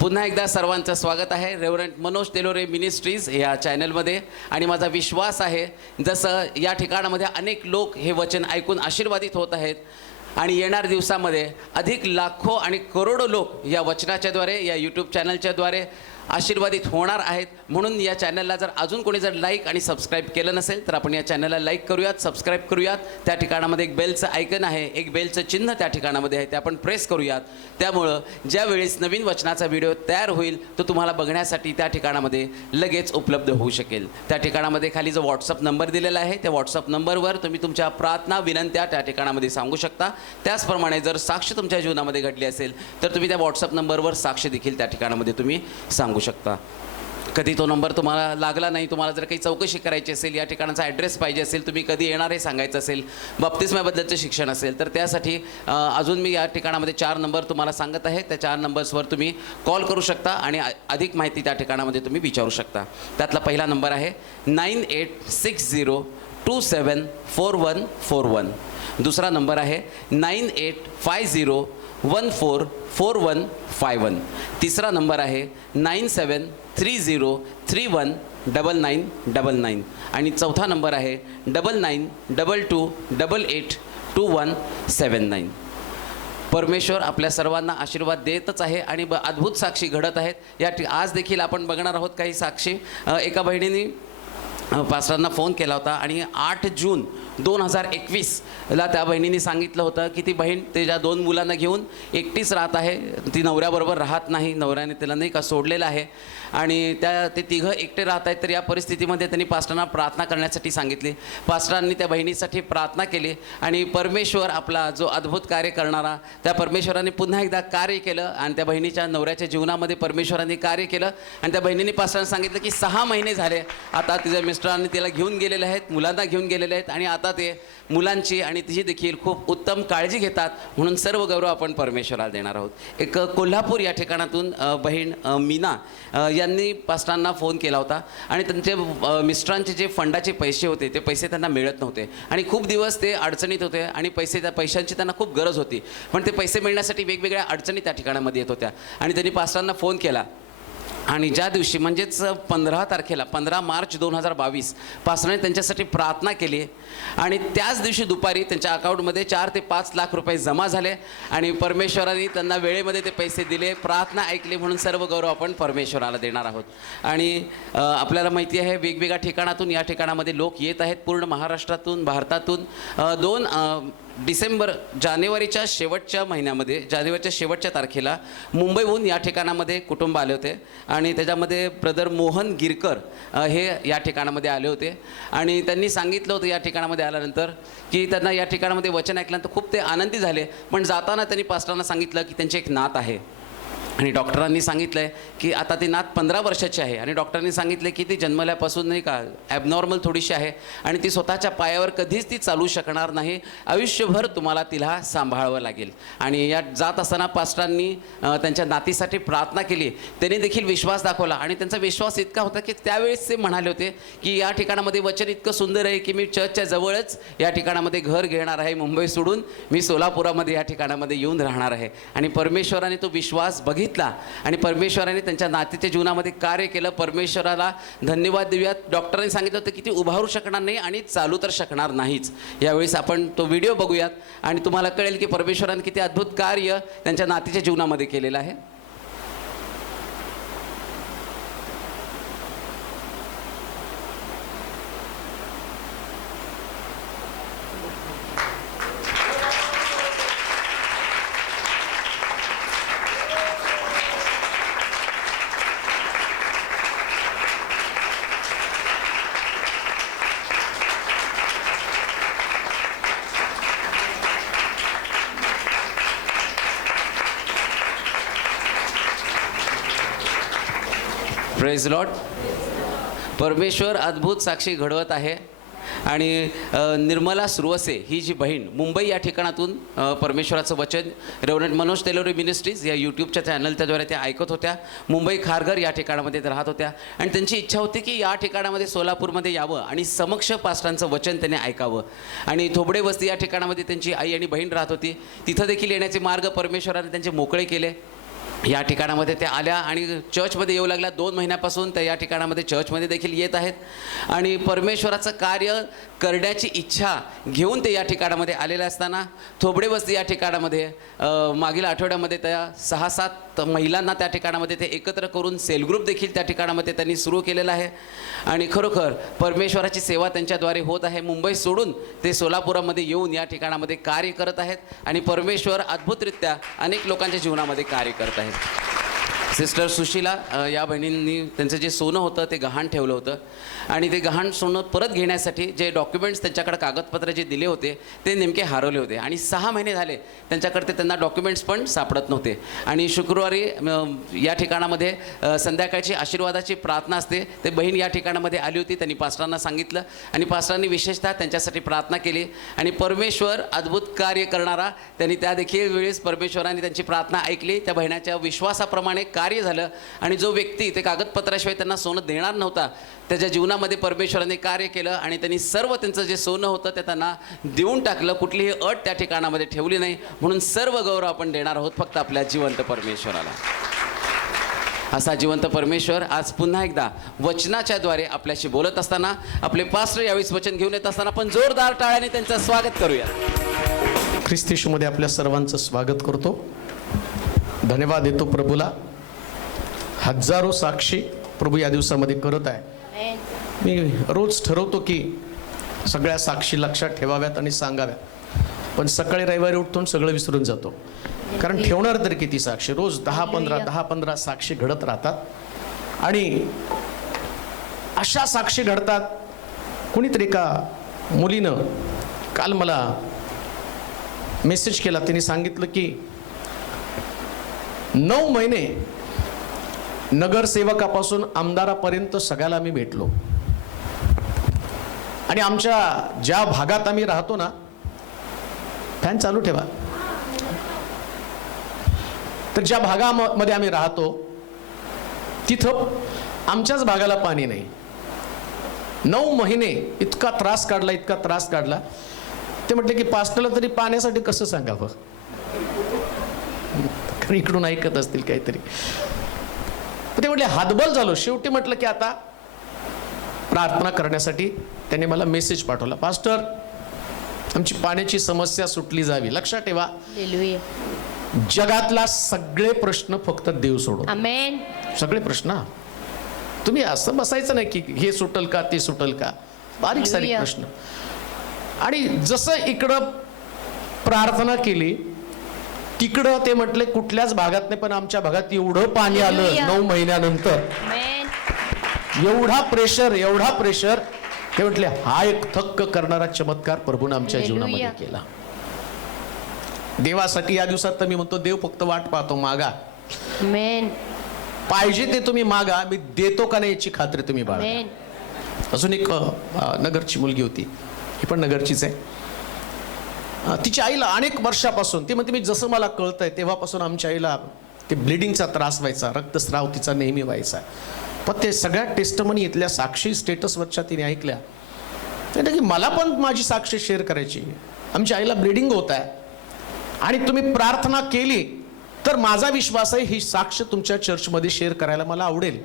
पुन्हा एकदा सर्वांचं स्वागत आहे रेव्हरंट मनोज तेलोरे मिनिस्ट्रीज या चॅनलमध्ये. आणि माझा विश्वास आहे जसं या ठिकाणामध्ये अनेक लोक हे वचन ऐकून आशीर्वादित होत आहेत आणि येणाऱ्या दिवसामध्ये अधिक लाखो आणि करोडो लोक या वचनाच्याद्वारे या यूट्यूब चॅनलच्याद्वारे आशीर्वादित होणार आहेत. म्हणून या चॅनलला जर अजून कोणी जर लाईक आणि सबस्क्राईब केलं नसेल तर आपण या चॅनलला लाईक करूयात, सबस्क्राईब करूयात. त्या ठिकाणामध्ये एक बेलचं आयकन आहे, एक बेलचं चिन्ह त्या ठिकाणामध्ये आहे, ते आपण प्रेस करूयात. त्यामुळं ज्यावेळेस नवीन वचनाचा व्हिडिओ तयार होईल तो तुम्हाला बघण्यासाठी त्या ठिकाणामध्ये लगेच उपलब्ध होऊ शकेल. त्या ठिकाणामध्ये खाली जो व्हॉट्सअप नंबर दिलेला आहे त्या व्हॉट्सअप नंबरवर तुम्ही तुमच्या प्रार्थना विनंत्या त्या ठिकाणामध्ये सांगू शकता. त्याचप्रमाणे जर साक्ष तुमच्या जीवनामध्ये घडली असेल तर तुम्ही त्या व्हॉट्सअप नंबरवर साक्ष देखील त्या ठिकाणामध्ये तुम्ही सांगू शकता. कधी तो नंबर तुम्हाला लागला नाही, तुम्हाला जर काही चौकशी करायची असेल, या ठिकाणाचा ॲड्रेस पाहिजे असेल, तुम्ही कधी येणार हे सांगायचं असेल, बाप्तिस्म्याबद्दलचं शिक्षण असेल, तर त्यासाठी अजून मी या ठिकाणामध्ये 4 नंबर तुम्हाला सांगत आहे. त्या 4 नंबर्सवर तुम्ही कॉल करू शकता आणि अधिक माहिती त्या ठिकाणामध्ये तुम्ही विचारू शकता. त्यातला पहिला नंबर आहे 9860274141. दुसरा नंबर आहे 9850144151. तिसरा नंबर आहे 9730319999. आणि चौथा नंबर आहे 9922882179. परमेश्वर आपल्या सर्वांना आशीर्वाद देतच आहे आणि अद्भुत साक्षी घडत आहेत. आज देखील आपण बघणार आहोत काही साक्षी. एका बहिणीने पास्टरांना फोन केला होता आणि 8 जून 2021ला त्या बहिणीने सांगितलं होतं की ती बहीण तिच्या 2 मुलांना घेऊन एकटीच राहत आहे. ती नवऱ्याबरोबर राहत नाही, नवऱ्याने तिला नाही का सोडलेलं आहे आणि ते तिघं एकटे राहत आहेत. तर या परिस्थितीमध्ये त्यांनी पास्टरांना प्रार्थना करण्यासाठी सांगितली. पास्टरांनी त्या बहिणीसाठी प्रार्थना केली आणि परमेश्वर आपला जो अद्भुत कार्य करणारा त्या परमेश्वराने पुन्हा एकदा कार्य केलं आणि त्या बहिणीच्या नवऱ्याच्या जीवनामध्ये परमेश्वराने कार्य केलं. आणि त्या बहिणीने पास्टरांना सांगितलं की 6 महिने झाले आता तिच्या मिस्टरांनी तिला घेऊन गेलेले आहेत, मुलांना घेऊन गेलेले आहेत आणि आता ते मुलांची आणि तिची देखील खूप उत्तम काळजी घेतात. म्हणून सर्व गौरव आपण परमेश्वराला देणार आहोत. एक कोल्हापूर या ठिकाणातून बहीण मीना यांनी पास्टरांना फोन केला होता आणि त्यांचे मिस्टरांचे जे फंडाचे पैसे होते ते पैसे त्यांना मिळत नव्हते आणि खूप दिवस ते अडचणीत होते आणि पैशांची त्यांना खूप गरज होती. पण ते पैसे मिळण्यासाठी वेगवेगळ्या अडचणी त्या ठिकाणामध्ये येत होत्या आणि त्यांनी पास्टरांना फोन केला. आणि ज्या दिवशी म्हणजेच 15 मार्च 2022 पास्टरांनी त्यांच्यासाठी प्रार्थना केली आणि त्याच दिवशी दुपारी त्यांच्या अकाउंटमध्ये 4 ते 5 लाख रुपये जमा झाले आणि परमेश्वराने त्यांना वेळेमध्ये ते पैसे दिले, प्रार्थना ऐकली. म्हणून सर्व गौरव आपण परमेश्वराला देणार आहोत. आणि आपल्याला माहिती आहे वेगवेगळ्या ठिकाणातून या ठिकाणामध्ये लोक येत आहेत. पूर्ण महाराष्ट्रातून, भारतातून 2 जानेवारीच्या शेवटच्या महिन्यामध्ये, जानेवारीच्या शेवटच्या तारखेला मुंबईहून या ठिकाणामध्ये कुटुंब आले होते आणि त्याच्यामध्ये ब्रदर मोहन गिरकर हे या ठिकाणामध्ये आले होते आणि त्यांनी सांगितलं होतं या ठिकाणामध्ये आल्यानंतर की त्यांना या ठिकाणामध्ये वचन ऐकल्यानंतर खूप ते आनंदी झाले. पण जाताना त्यांनी पास्टरांना सांगितलं की त्यांची एक नात आहे आणि डॉक्टरांनी सांगितलं आहे की आता ती नात 15 वर्षाची आहे आणि डॉक्टरांनी सांगितलं की ती जन्मल्यापासून नाही का ॲबनॉर्मल थोडीशी आहे आणि ती स्वतःच्या पायावर कधीच ती चालू शकणार नाही. आयुष्यभर तुम्हाला तिला सांभाळावं लागेल. आणि या जात असताना पास्टरांनी त्यांच्या नातीसाठी प्रार्थना केली. त्यांनी देखील विश्वास दाखवला आणि त्यांचा विश्वास इतका होता की त्यावेळेस ते म्हणाले होते की या ठिकाणामध्ये वचन इतकं सुंदर आहे की मी चर्चच्या जवळच या ठिकाणामध्ये घर घेणार आहे. मुंबई सोडून मी सोलापुरामध्ये या ठिकाणामध्ये येऊन राहणार आहे. आणि परमेश्वराने तो विश्वास बघितला आणि परमेश्वराने त्यांच्या नातीच्या जीवनामध्ये कार्य केलं. परमेश्वराला धन्यवाद देऊयात. डॉक्टरांनी सांगितलं होतं की ती उभारू शकणार नाही आणि चालू तर शकणार नाहीच. यावेळेस आपण तो व्हिडिओ बघूयात आणि तुम्हाला कळेल की परमेश्वराने किती अद्भुत कार्य त्यांच्या नातीच्या जीवनामध्ये केलेलं आहे. Praise Lord. परमेश्वर अद्भुत साक्षी घडवत आहे आणि निर्मला सुरवसे ही जी बहीण मुंबई या ठिकाणातून परमेश्वराचं वचन रेव्हरंट मनोज तेलोरे मिनिस्ट्रीज या यूट्यूबच्या चॅनलच्याद्वारे त्या ऐकत होत्या. मुंबई खारघर या ठिकाणामध्ये राहत होत्या आणि त्यांची इच्छा होती की या ठिकाणामध्ये सोलापूरमध्ये यावं आणि समक्ष पास्टरांचं वचन त्याने ऐकावं. आणि थोबडे वस्ती या ठिकाणामध्ये त्यांची आई आणि बहीण राहत होती. तिथं देखील येण्याचे मार्ग परमेश्वराने त्यांचे मोकळे केले. या ठिकाणामध्ये त्या आल्या आणि चर्चमध्ये येऊ लागल्या. 2 महिन्यापासून त्या या ठिकाणामध्ये चर्चमध्ये देखील येत आहेत आणि परमेश्वराचं कार्य करण्याची इच्छा घेऊन ते या ठिकाणामध्ये आलेले असताना थोबडे वस्ती या ठिकाणामध्ये मागील आठवड्यामध्ये त्या 6-7 महिलांना त्या ठिकाणामध्ये ते एकत्र करून सेल ग्रुप देखील त्या ठिकाणामध्ये त्यांनी सुरू केलेला आहे आणि खरोखर परमेश्वराची सेवा त्यांच्याद्वारे होत आहे. मुंबई सोडून ते सोलापुरामध्ये येऊन या ठिकाणामध्ये कार्य करत आहेत आणि परमेश्वर अद्भुतरित्या अनेक लोकांच्या जीवनामध्ये कार्य करत आहेत. सिस्टर सुशीला या बहिणींनी त्यांचं जे सोनं होतं ते गहाण ठेवलं होतं आणि ते गहाण सोनं परत घेण्यासाठी जे डॉक्युमेंट्स त्यांच्याकडे कागदपत्र जे दिले होते ते नेमके हरवले होते आणि 6 महिने झाले त्यांच्याकडे ते त्यांना डॉक्युमेंट्स पण सापडत नव्हते. आणि शुक्रवारी या ठिकाणामध्ये संध्याकाळची आशीर्वादाची प्रार्थना असते. ते बहीण या ठिकाणामध्ये आली होती. त्यांनी पास्टरांना सांगितलं आणि पास्टरांनी विशेषतः त्यांच्यासाठी प्रार्थना केली आणि परमेश्वर अद्भुत कार्य करणारा त्यांनी त्या देखील वेळेस परमेश्वराने त्यांची प्रार्थना ऐकली. त्या बहिणाच्या विश्वासाप्रमाणे कार्य झालं आणि जो व्यक्ती ते कागदपत्राशिवाय त्यांना सोनं देणार नव्हता त्याच्या जीवनामध्ये परमेश्वराने कार्य केलं आणि त्यांनी सर्व त्यांचं जे सोनं होतं ते त्यांना देऊन टाकलं. कुठलीही अट त्या ठिकाणामध्ये ठेवली नाही. म्हणून सर्व गौरव आपण देणार आहोत फक्त आपल्या जिवंत परमेश्वराला. असा जिवंत परमेश्वर आज पुन्हा एकदा वचनाच्याद्वारे आपल्याशी बोलत असताना आपले पास्टर यावेळेस वचन घेऊन येत असताना आपण जोरदार टाळ्याने त्यांचं स्वागत करूया. ख्रिस्त येशूमध्ये आपल्या सर्वांचं स्वागत करतो. धन्यवाद देतो प्रभूला. हजारो साक्षी प्रभू या दिवसामध्ये करत आहे. मी रोज ठरवतो की सगळ्या साक्षी लक्षात ठेवाव्यात आणि सांगाव्यात, पण सकाळी रविवारी उठून सगळं विसरून जातो. कारण ठेवणार तर किती साक्षी? रोज 10-15 साक्षी घडत राहतात आणि अशा साक्षी घडतात. कुणीतरी एका मुलीनं काल मला मेसेज केला. तिने सांगितलं की 9 महिने नगरसेवकापासून आमदारापर्यंत सगळ्याला आम्ही भेटलो आणि आमच्या ज्या भागात आम्ही राहतो ना, फॅन चालू ठेवा, तर ज्या भागामध्ये आम्ही राहतो तिथं आमच्याच भागाला पाणी नाही. 9 महिने इतका त्रास काढला. ते म्हटले की पास्टरला तरी पाण्यासाठी कसं सांगावं, कारण इकडून ऐकत असतील काहीतरी. ते म्हटले हातबल झालो. शेवटी म्हटलं की आता प्रार्थना करण्यासाठी त्याने मला मेसेज पाठवला. पास्टर, आमची पाण्याची समस्या सुटली जावी. लक्षात ठेवा, जगातला सगळे प्रश्न फक्त देव सोडून. आमेन. सगळे प्रश्न. तुम्ही असं बसायचं नाही की हे सुटल का ते सुटल का, बारीक सारीक प्रश्न. आणि जसं इकडं प्रार्थना केली तिकडं ते म्हटले कुठल्याच भागात नाही, पण आमच्या भागात एवढं पाणी आलं 9 महिन्यानंतर. एवढा प्रेशर. ते म्हटले हा एक थक्क करणारा चमत्कार प्रभूने आमच्या जीवनामध्ये केला. देवासाठी या दिवसात तर मी म्हणतो, देव फक्त वाट पाहतो. मागा, पाहिजे ते तुम्ही मागा, मी देतो का नाही याची खात्री तुम्ही बाळगा. अजून एक नगरची मुलगी होती, ही पण नगरचीच आहे. तिच्या आईला अनेक वर्षापासून, ती म्हणते मी जसं मला कळतंय तेव्हापासून आमच्या आईला ते ब्लिडिंगचा त्रास व्हायचा, रक्तस्राव तिचा नेहमी व्हायचा. पण ते सगळ्या टेस्टमनी इथल्या साक्षी स्टेटसवरच्या तिने ऐकल्या. म्हणजे की मला पण माझी साक्षी शेअर करायची. आमच्या आईला ब्लिडिंग होत आहे आणि तुम्ही प्रार्थना केली तर माझा विश्वास आहे ही साक्ष तुमच्या चर्चमध्ये शेअर करायला मला आवडेल.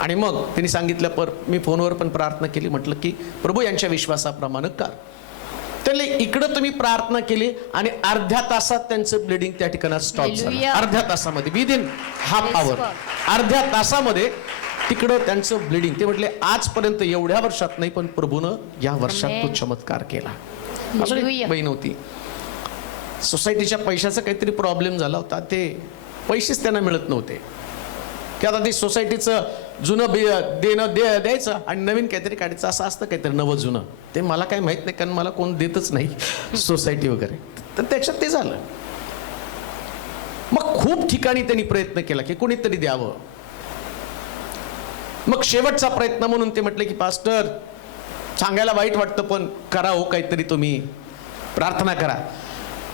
आणि मग तिने सांगितलं, मी फोनवर पण प्रार्थना केली. म्हटलं की प्रभू यांच्या विश्वासाप्रमाणे कर. त्याला इकडं तुम्ही प्रार्थना केली आणि अर्ध्या तासात त्यांचं ब्लिडिंग त्या ठिकाणी स्टॉप झालं. अर्ध्या तासामध्ये, विदिन हाफ आवर, अर्ध्या तासामध्ये तिकडं त्यांचं ब्लिडिंग. ते म्हटले आजपर्यंत एवढ्या वर्षात नाही, पण प्रभूनं या वर्षात तो चमत्कार केला. अजून एक बहीण होती, सोसायटीच्या पैशाचा काहीतरी प्रॉब्लेम झाला होता. ते पैसेच त्यांना मिळत नव्हते की आता ते सोसायटीचं जुनं देणं द्यायचं आणि नवीन काहीतरी काढायचं, असं असतं काहीतरी नवं जुनं. ते मला काही माहीत नाही, कारण मला कोण देतच नाही सोसायटी वगैरे. तर त्याच्यात ते झालं. मग खूप ठिकाणी त्यांनी प्रयत्न केला की कोणीतरी द्यावं. मग शेवटचा प्रयत्न म्हणून ते म्हटले की पास्टर, सांगायला वाईट वाटतं पण करा हो काहीतरी, तुम्ही प्रार्थना करा.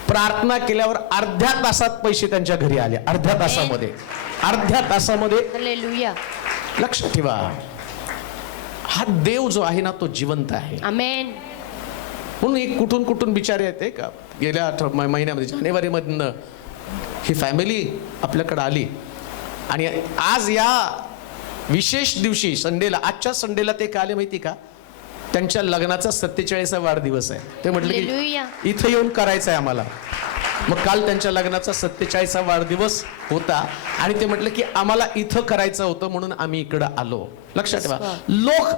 प्रार्थना केल्यावर अर्ध्या तासात पैसे त्यांच्या घरी आले. अर्ध्या तासामध्ये. लक्ष ठेवा, हा देव जो आहे ना तो जिवंत आहे. आमेन. म्हणून एक कुठून बिचारे येते का गेल्या महिन्यामध्ये जानेवारीमधनं ही फॅमिली आपल्याकडे आली आणि आज या विशेष दिवशी संडेला, आजच्या संडेला ते काय आले माहिती का, त्यांच्या लग्नाचा 47वा वाढदिवस आहे. ते म्हटले की इथं येऊन करायचं आहे आम्हाला. मग काल त्यांच्या लग्नाचा 47वा वाढदिवस होता आणि ते म्हटलं की आम्हाला इथं करायचं होतं म्हणून आम्ही इकडं आलो. लक्षात ठेवा, लोक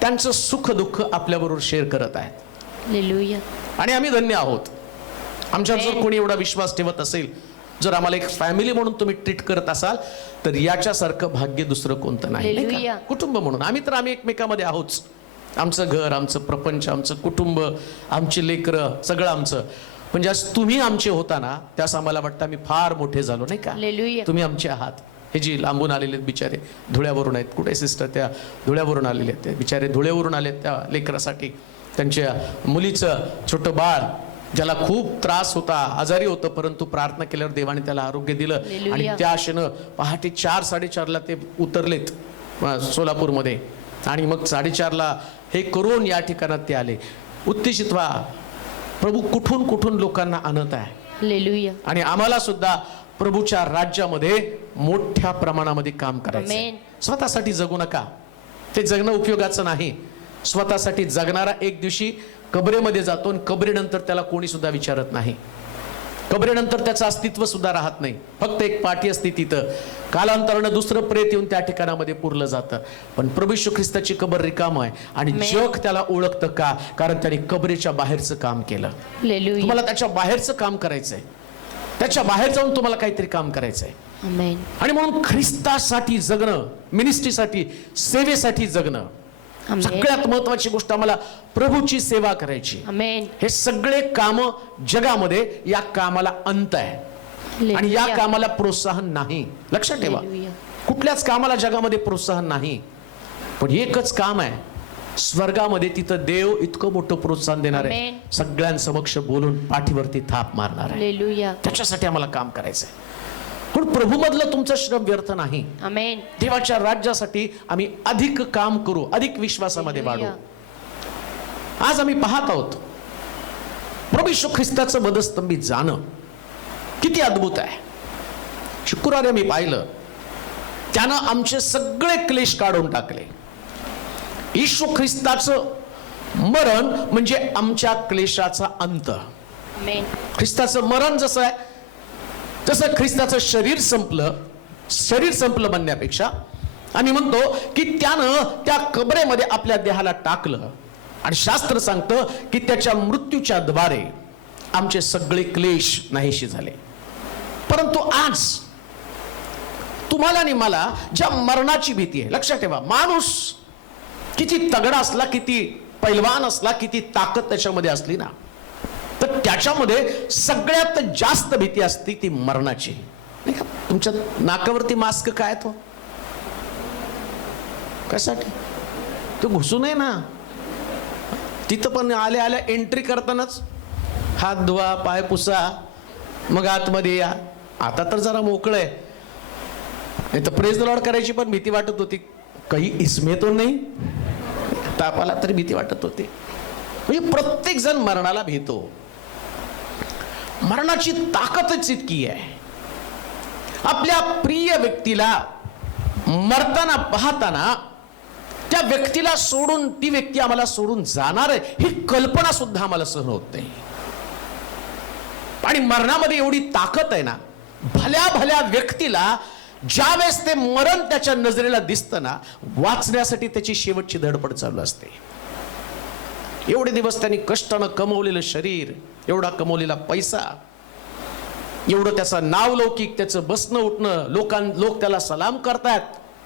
त्यांचं सुख दुःख आपल्याबरोबर शेअर करत आहेत आणि आम्ही धन्य आहोत. आमच्यावर जर कोणी एवढा विश्वास ठेवत असेल, जर आम्हाला एक फॅमिली म्हणून तुम्ही ट्रीट करत असाल, तर याच्यासारखं भाग्य दुसरं कोणतं नाही. कुटुंब म्हणून आम्ही एकमेकामध्ये आहोत. आमचं घर, आमचं प्रपंच, आमचं कुटुंब, आमची लेकरं, सगळं आमचं. म्हणजे आज तुम्ही आमचे होता ना, त्यास आम्हाला वाटतं आम्ही फार मोठे झालो, नाही का. तुम्ही आमचे आहात. हे जी लांबून आलेले आहेत बिचारे, धुळ्यावरून आहेत. कुठे सिस्टर त्या धुळ्यावरून आलेले आहेत, ते बिचारे धुळ्यावरून आलेत त्या लेकरासाठी. त्यांच्या मुलीचं छोटं बाळ, ज्याला खूप त्रास होता, आजारी होतं, परंतु प्रार्थना केल्यावर देवाने त्याला आरोग्य दिलं आणि त्या आशेनं पहाटे 4-4:30ला ते उतरलेत सोलापूरमध्ये आणि मग 4:30ला हे करून या ठिकाणात ते आले. उत्तेजित व्हा, प्रभू कुठून कुठून लोकांना आणत आहे आणि आम्हाला सुद्धा प्रभूच्या राज्यामध्ये मोठ्या प्रमाणामध्ये काम करायचं. स्वतःसाठी जगू नका, ते जगणं उपयोगाचं नाही. स्वतःसाठी जगणारा एक दिवशी कबरेमध्ये जातो आणि कबरेनंतर त्याला कोणी सुद्धा विचारत नाही. कबरेनंतर त्याचं अस्तित्व सुद्धा राहत नाही. फक्त एक पाठी असते तिथं. कालांतरानं दुसरं प्रेत येऊन त्या ठिकाणामध्ये पुरलं जातं. पण प्रभू येशू ख्रिस्ताची कबर रिकाम आहे आणि जग त्याला ओळखतं का, कारण त्याने कबरेच्या बाहेरचं काम केलं. तुम्हाला त्याच्या बाहेरचं काम करायचंय, त्याच्या बाहेर जाऊन तुम्हाला काहीतरी काम करायचंय. आणि म्हणून ख्रिस्तासाठी जगणं, मिनिस्ट्रीसाठी, सेवेसाठी जगणं, सगळ्यात महत्वाची गोष्ट आम्हाला प्रभूची सेवा करायची. हे सगळे काम जगामध्ये या कामाला अंत आहे आणि या कामाला प्रोत्साहन नाही. लक्षात ठेवा, कुठल्याच कामाला जगामध्ये प्रोत्साहन नाही. पण एकच काम आहे स्वर्गामध्ये, तिथं देव इतकं मोठं प्रोत्साहन देणार आहे, सगळ्यांसमक्ष बोलून पाठीवरती थाप मारणार आहे. त्याच्यासाठी आम्हाला काम करायचंय. पण प्रभूमधलं तुमचं श्रम व्यर्थ नाही. देवाच्या राज्यासाठी आम्ही अधिक काम करू, अधिक विश्वासामध्ये वाढू. आज आम्ही पाहत आहोत प्रभू येशू ख्रिस्ताचं वधस्तंभी जाणं किती अद्भुत आहे. शुक्रवारी आम्ही पाहिलं, त्यानं आमचे सगळे क्लेश काढून टाकले. येशू ख्रिस्ताचं मरण म्हणजे आमच्या क्लेशाचा अंत. ख्रिस्ताचं मरण जसं आहे, तसं ख्रिस्ताचं शरीर संपलं म्हणण्यापेक्षा आम्ही म्हणतो की त्यानं त्या कबरेमध्ये आपल्या देहाला टाकलं आणि शास्त्र सांगतं की त्याच्या मृत्यूच्या द्वारे आमचे सगळे क्लेश नाहीशी झाले. परंतु आज तुम्हाला आणि मला ज्या मरणाची भीती आहे, लक्षात ठेवा, माणूस किती तगडा असला, किती पैलवान असला, किती ताकद त्याच्यामध्ये असली ना, तर त्याच्यामध्ये सगळ्यात जास्त भीती असते ती मरणाची. नाही का. तुमच्या नाकावरती मास्क काय तो कशासाठी, तो घुसू नये ना. तिथं पण आल्या आल्या एंट्री करतानाच हात धुवा, पाय पुसा, मग आतमध्ये या. आता तर जरा मोकळं आहे, नाही तर प्रेज द लॉर्ड करायची पण भीती वाटत होती. काही इसमे तो नाही, तापाला तरी भीती वाटत होती. म्हणजे प्रत्येक जण मरणाला भीतो. मरणाची ताकदच इतकी आहे. आपल्या प्रिय व्यक्तीला मरताना पाहताना त्या व्यक्तीला सोडून, ती व्यक्ती आम्हाला सोडून जाणार आहे ही कल्पना सुद्धा आम्हाला सहन होत नाही. आणि मरणामध्ये एवढी ताकद आहे ना, भल्या भल्या व्यक्तीला ज्यावेळेस ते मरण त्याच्या नजरेला दिसतं ना, वाचण्यासाठी त्याची शेवटची धडपड चालू असते. एवढे दिवस त्यांनी कष्टानं कमवलेलं शरीर, एवढा कमवलेला पैसा, एवढं त्याचं नावलौकिक, त्याचं बसणं उठणं, लोक त्याला सलाम करतात,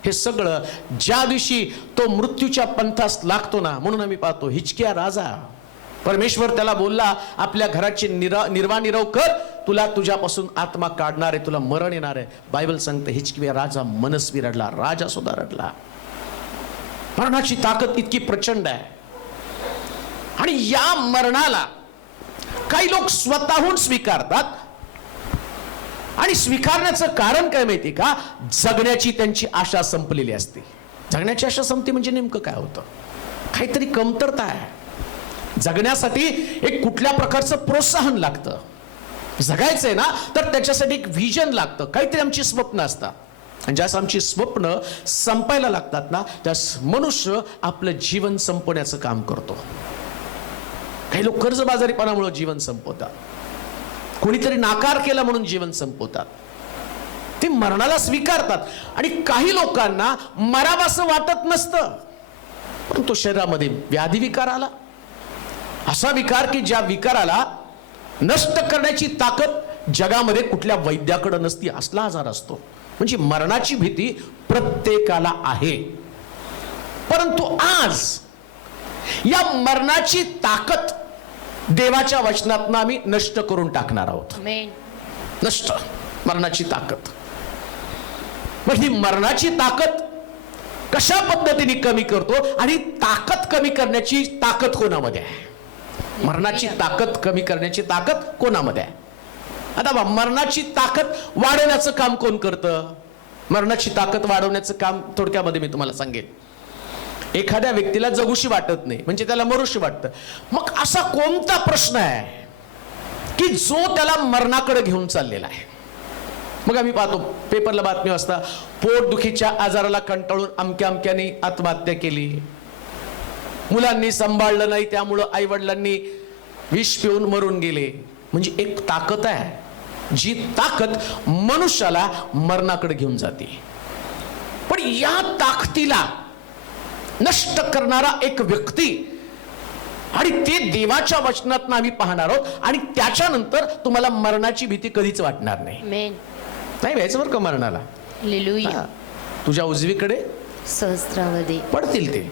हे सगळं ज्या दिवशी तो मृत्यूच्या पंथास लागतो ना, म्हणून आम्ही पाहतो हिजकिया राजा, परमेश्वर त्याला बोलला आपल्या घराची निर्वाणीरव कर, तुला तुझ्यापासून आत्मा काढणार आहे, तुला मरण येणार आहे. बायबल सांगते हिजकिया राजा मनस्वी रडला, राजा सुद्धा रडला. मरणाची ताकद इतकी प्रचंड आहे. आणि या मरणाला काही लोक स्वतःहून स्वीकारतात आणि स्वीकारण्याचं कारण काय माहिती का, जगण्याची त्यांची आशा संपलेली असते. जगण्याची आशा संपते म्हणजे नेमकं काय होतं, काहीतरी कमतरता आहे. जगण्यासाठी एक कुठल्या प्रकारचं प्रोत्साहन लागतं. जगायचंय ना, तर त्याच्यासाठी एक व्हिजन लागतं, काहीतरी आमची स्वप्न असतात. आणि ज्यास आमची स्वप्न संपायला लागतात ना, त्यास मनुष्य आपलं जीवन संपवण्याचं काम करतो. काही लोक कर्जबाजारीपणामुळे जीवन संपवतात, कोणीतरी नाकार केला म्हणून जीवन संपवतात. ते मरणाला स्वीकारतात. आणि काही लोकांना मरावंसं वाटत नसतं, पण तो शरीरामध्ये व्याधी विकार आला, असा विकार की ज्या विकाराला नष्ट करण्याची ताकद जगामध्ये कुठल्या वैद्याकडे नसती, असला आजार असतो. म्हणजे मरणाची भीती प्रत्येकाला आहे. परंतु आज या मरणाची ताकद देवाच्या वचनातनं आम्ही नष्ट करून टाकणार आहोत. नष्ट मरणाची ताकद. मग ही मरणाची ताकद कशा पद्धतीने कमी करतो, आणि ताकद कमी करण्याची ताकद कोणामध्ये आहे? मरणाची ताकद कमी करण्याची ताकद कोणामध्ये आहे? आता बा, मरणाची ताकद वाढवण्याचं काम कोण करतं? मरणाची ताकद वाढवण्याचं काम थोडक्यामध्ये मी तुम्हाला सांगेन. एखाद्या व्यक्तीला जगूशी वाटत नाही, म्हणजे त्याला मरूशी वाटतं. मग असा कोणता प्रश्न आहे की जो त्याला मरणाकडे घेऊन चाललेला आहे? मग आम्ही पाहतो पेपरला बातमी वाचता, पोटदुखीच्या आजाराला कंटाळून अमक्या अमक्याने आत्महत्या केली, मुलांनी सांभाळलं नाही त्यामुळं आई वडिलांनी विष पिऊन मरून गेले. म्हणजे एक ताकद आहे, जी ताकद मनुष्याला मरणाकडे घेऊन जाते. पण या ताकदीला नष्ट करणारा एक व्यक्ती, आणि ते देवाच्या वचनात आम्ही पाहणार आहोत. आणि त्याच्यानंतर तुम्हाला मरणाची भीती कधीच वाटणार नाही. नाही व्हायचं बरं का मरणाला. तुझ्या उजवीकडे सहस्रावधी पडतील ते,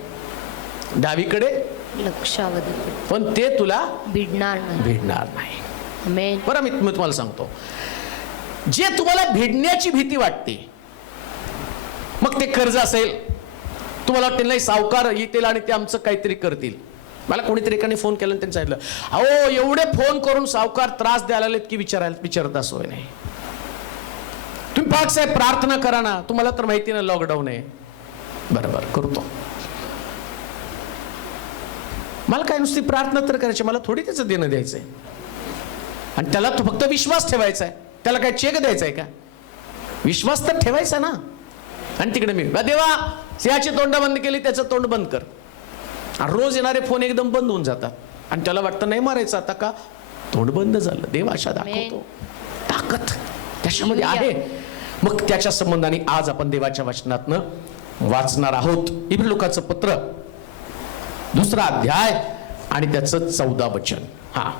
डावीकडे लक्षावधी, पण ते तुला भिडणार नाही. नाही. बरं, मी तुम्हाला सांगतो, जे तुम्हाला भिडण्याची भीती वाटते, मग ते कर्ज असेल, तुम्हाला वाटते नाही सावकार येतील आणि ते आमचं काहीतरी करतील. मला कोणीतरी एकाने फोन केला आणि त्यांनी सांगितलं, अहो एवढे फोन करून सावकार त्रास द्यायला आलेत की विचारता सोय नाही. तुम्ही पाच साहेब प्रार्थना करा ना, तुम्हाला तर माहिती ना लॉकडाऊन आहे. बरोबर करतो. मला काय नुसती प्रार्थना तर करायची, मला थोडी त्याचं देणं द्यायचंय. आणि त्याला तो फक्त विश्वास ठेवायचा आहे, त्याला काय चेक द्यायचा आहे का? विश्वास तर ठेवायचा ना. आणि तिकडे मी देवा सिंहाची तोंड बंद केली, त्याचं तोंड बंद कर. रोज येणारे फोन एकदम बंद होऊन जातात, आणि त्याला वाटतं नाही मारायचं आता का, तोंड बंद झालं. देव आशा दाखवतो, ताकद त्याच्यामध्ये आहे. मग त्याच्या संबंधाने आज आपण देवाच्या वचनातनं वाचणार आहोत. इब्री लोकांचं पत्र 2रा अध्याय आणि त्याचं 14 वचन. हा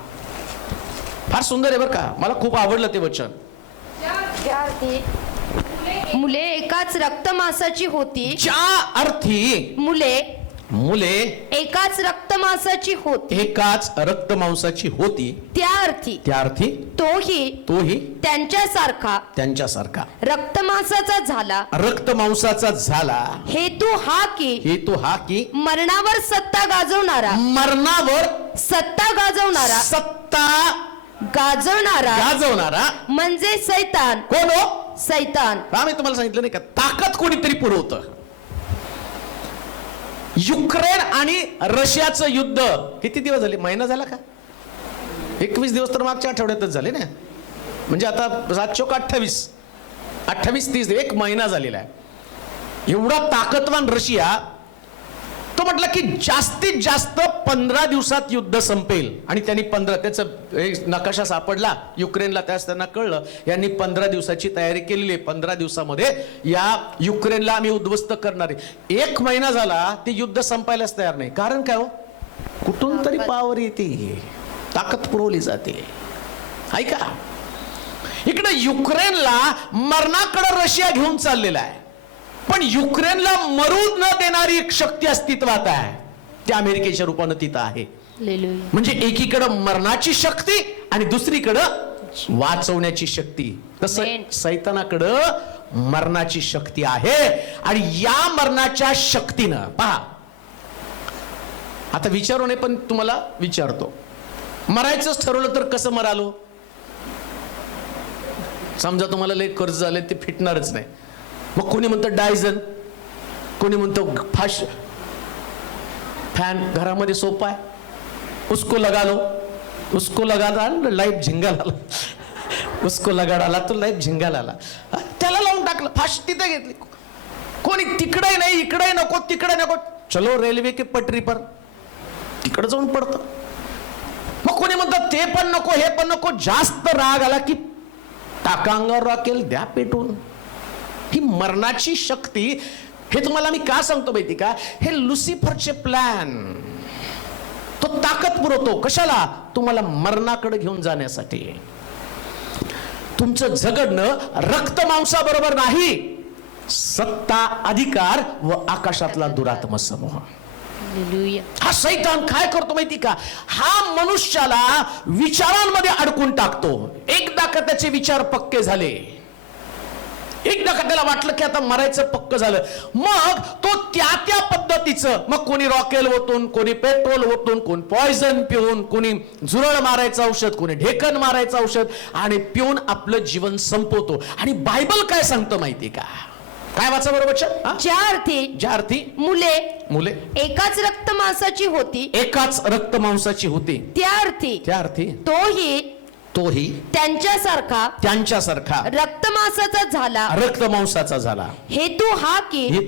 फार सुंदर आहे बरं का, मला खूप आवडलं ते वचन. मुले एकाच रक्तमासाची होती. ज्या अर्थी मुले एकाच रक्तमासाची होती. एकाच रक्तमांसाची होती, त्या अर्थी तोही त्यांच्यासारखा रक्तमांसाचा झाला. हेतू हा की मरणावर सत्ता गाजवणारा म्हणजे सैतान. कोण हो? सैतान. मी तुम्हाला सांगितलं नाही का, ताकद कोणीतरी पुरवतं. युक्रेन आणि रशियाचं युद्ध किती दिवस झाले? महिना झाला का? 21 दिवस तर मागच्या आठवड्यातच झाले ना. म्हणजे आता 7-28 30 एक महिना झालेला आहे. एवढा ताकदवान रशिया, तो म्हटलं की जास्तीत जास्त 15 दिवसात युद्ध संपेल. आणि त्यांनी 15 त्याचा नकाशा सापडला युक्रेनला, त्यास त्यांना कळलं यांनी 15 दिवसाची तयारी केलेली आहे. 15 दिवसामध्ये या युक्रेनला आम्ही उद्ध्वस्त करणार आहे. 1 महिना झाला, ते युद्ध संपायलाच तयार नाही. कारण काय हो? कुठून तरी पावर येते, ताकद पुरवली जाते. ऐका, इकडे युक्रेनला मरणाकडे रशिया घेऊन चाललेला आहे, पण युक्रेनला मरू न देणारी एक शक्ती अस्तित्वात आहे, ती अमेरिकेच्या रूपानं तिथं आहे. म्हणजे एकीकडं मरणाची शक्ती आणि दुसरीकडं वाचवण्याची शक्ती. तसं सैतानाकडं मरणाची शक्ती आहे. आणि या मरणाच्या शक्तीनं पहा, आता विचारू नये पण तुम्हाला विचारतो, मरायचंच ठरवलं तर कसं मरालो? समजा तुम्हाला लय कर्ज झाले, ते फिटणारच नाही. मग कोणी म्हणतं डायझन, कोणी म्हणतं फाश फॅन घरामध्ये सोपा आहे, उसको लगा लो, लाइट झिंगा ला. उसको लगाडाला तो लय झिंगाला आला. त्याला लावून टाकलं, फाशी तिथे घेतली. कोणी तिकडे नाही, इकडे नको, तिकडे नको, चलो रेल्वे के पटरी पर, तिकडे जाऊन पडतं. मग कोणी म्हणतात ते पण नको, हे पण नको. जास्त राग आला की टाका अंगावर राखेल, द्या पेटून. ही मरणाची शक्ती, हे तुम्हाला मी का सांगतो माहिती का, हे लुसिफरचे प्लॅन. तो ताकद पुरवतो कशाला, तुम्हाला मरणाकडे घेऊन जाण्यासाठी. तुमचं झगडणं रक्त मांसाबरोबर नाही, सत्ता, अधिकार व आकाशातला दुरात्म समूह. हा शैतान काय करतो माहिती का, हा मनुष्याला विचारांमध्ये अडकून टाकतो. एकदा का त्याचे विचार पक्के झाले, एकदा का त्याला वाटलं की आता मरायचं पक्क झालं, मग तो त्या पद्धतीचं, मग कोणी रॉकेल ओतून, कोणी पेट्रोल ओतून, कोणी पॉइझन पिऊन, कोणी झुरळ मारायचं औषध, कोणी ढेकण मारायचं औषध, आणि पिऊन आपलं जीवन संपवतो. आणि बायबल काय सांगतं माहिती का, काय वाचा बरोबर वचन, ज्या अर्थी मुले एकाच रक्त मांसाची होती, एकाच रक्त मांसाची होती, त्या अर्थी तोही त्यांच्यासारखा रक्त मांसाचा झाला. हेतू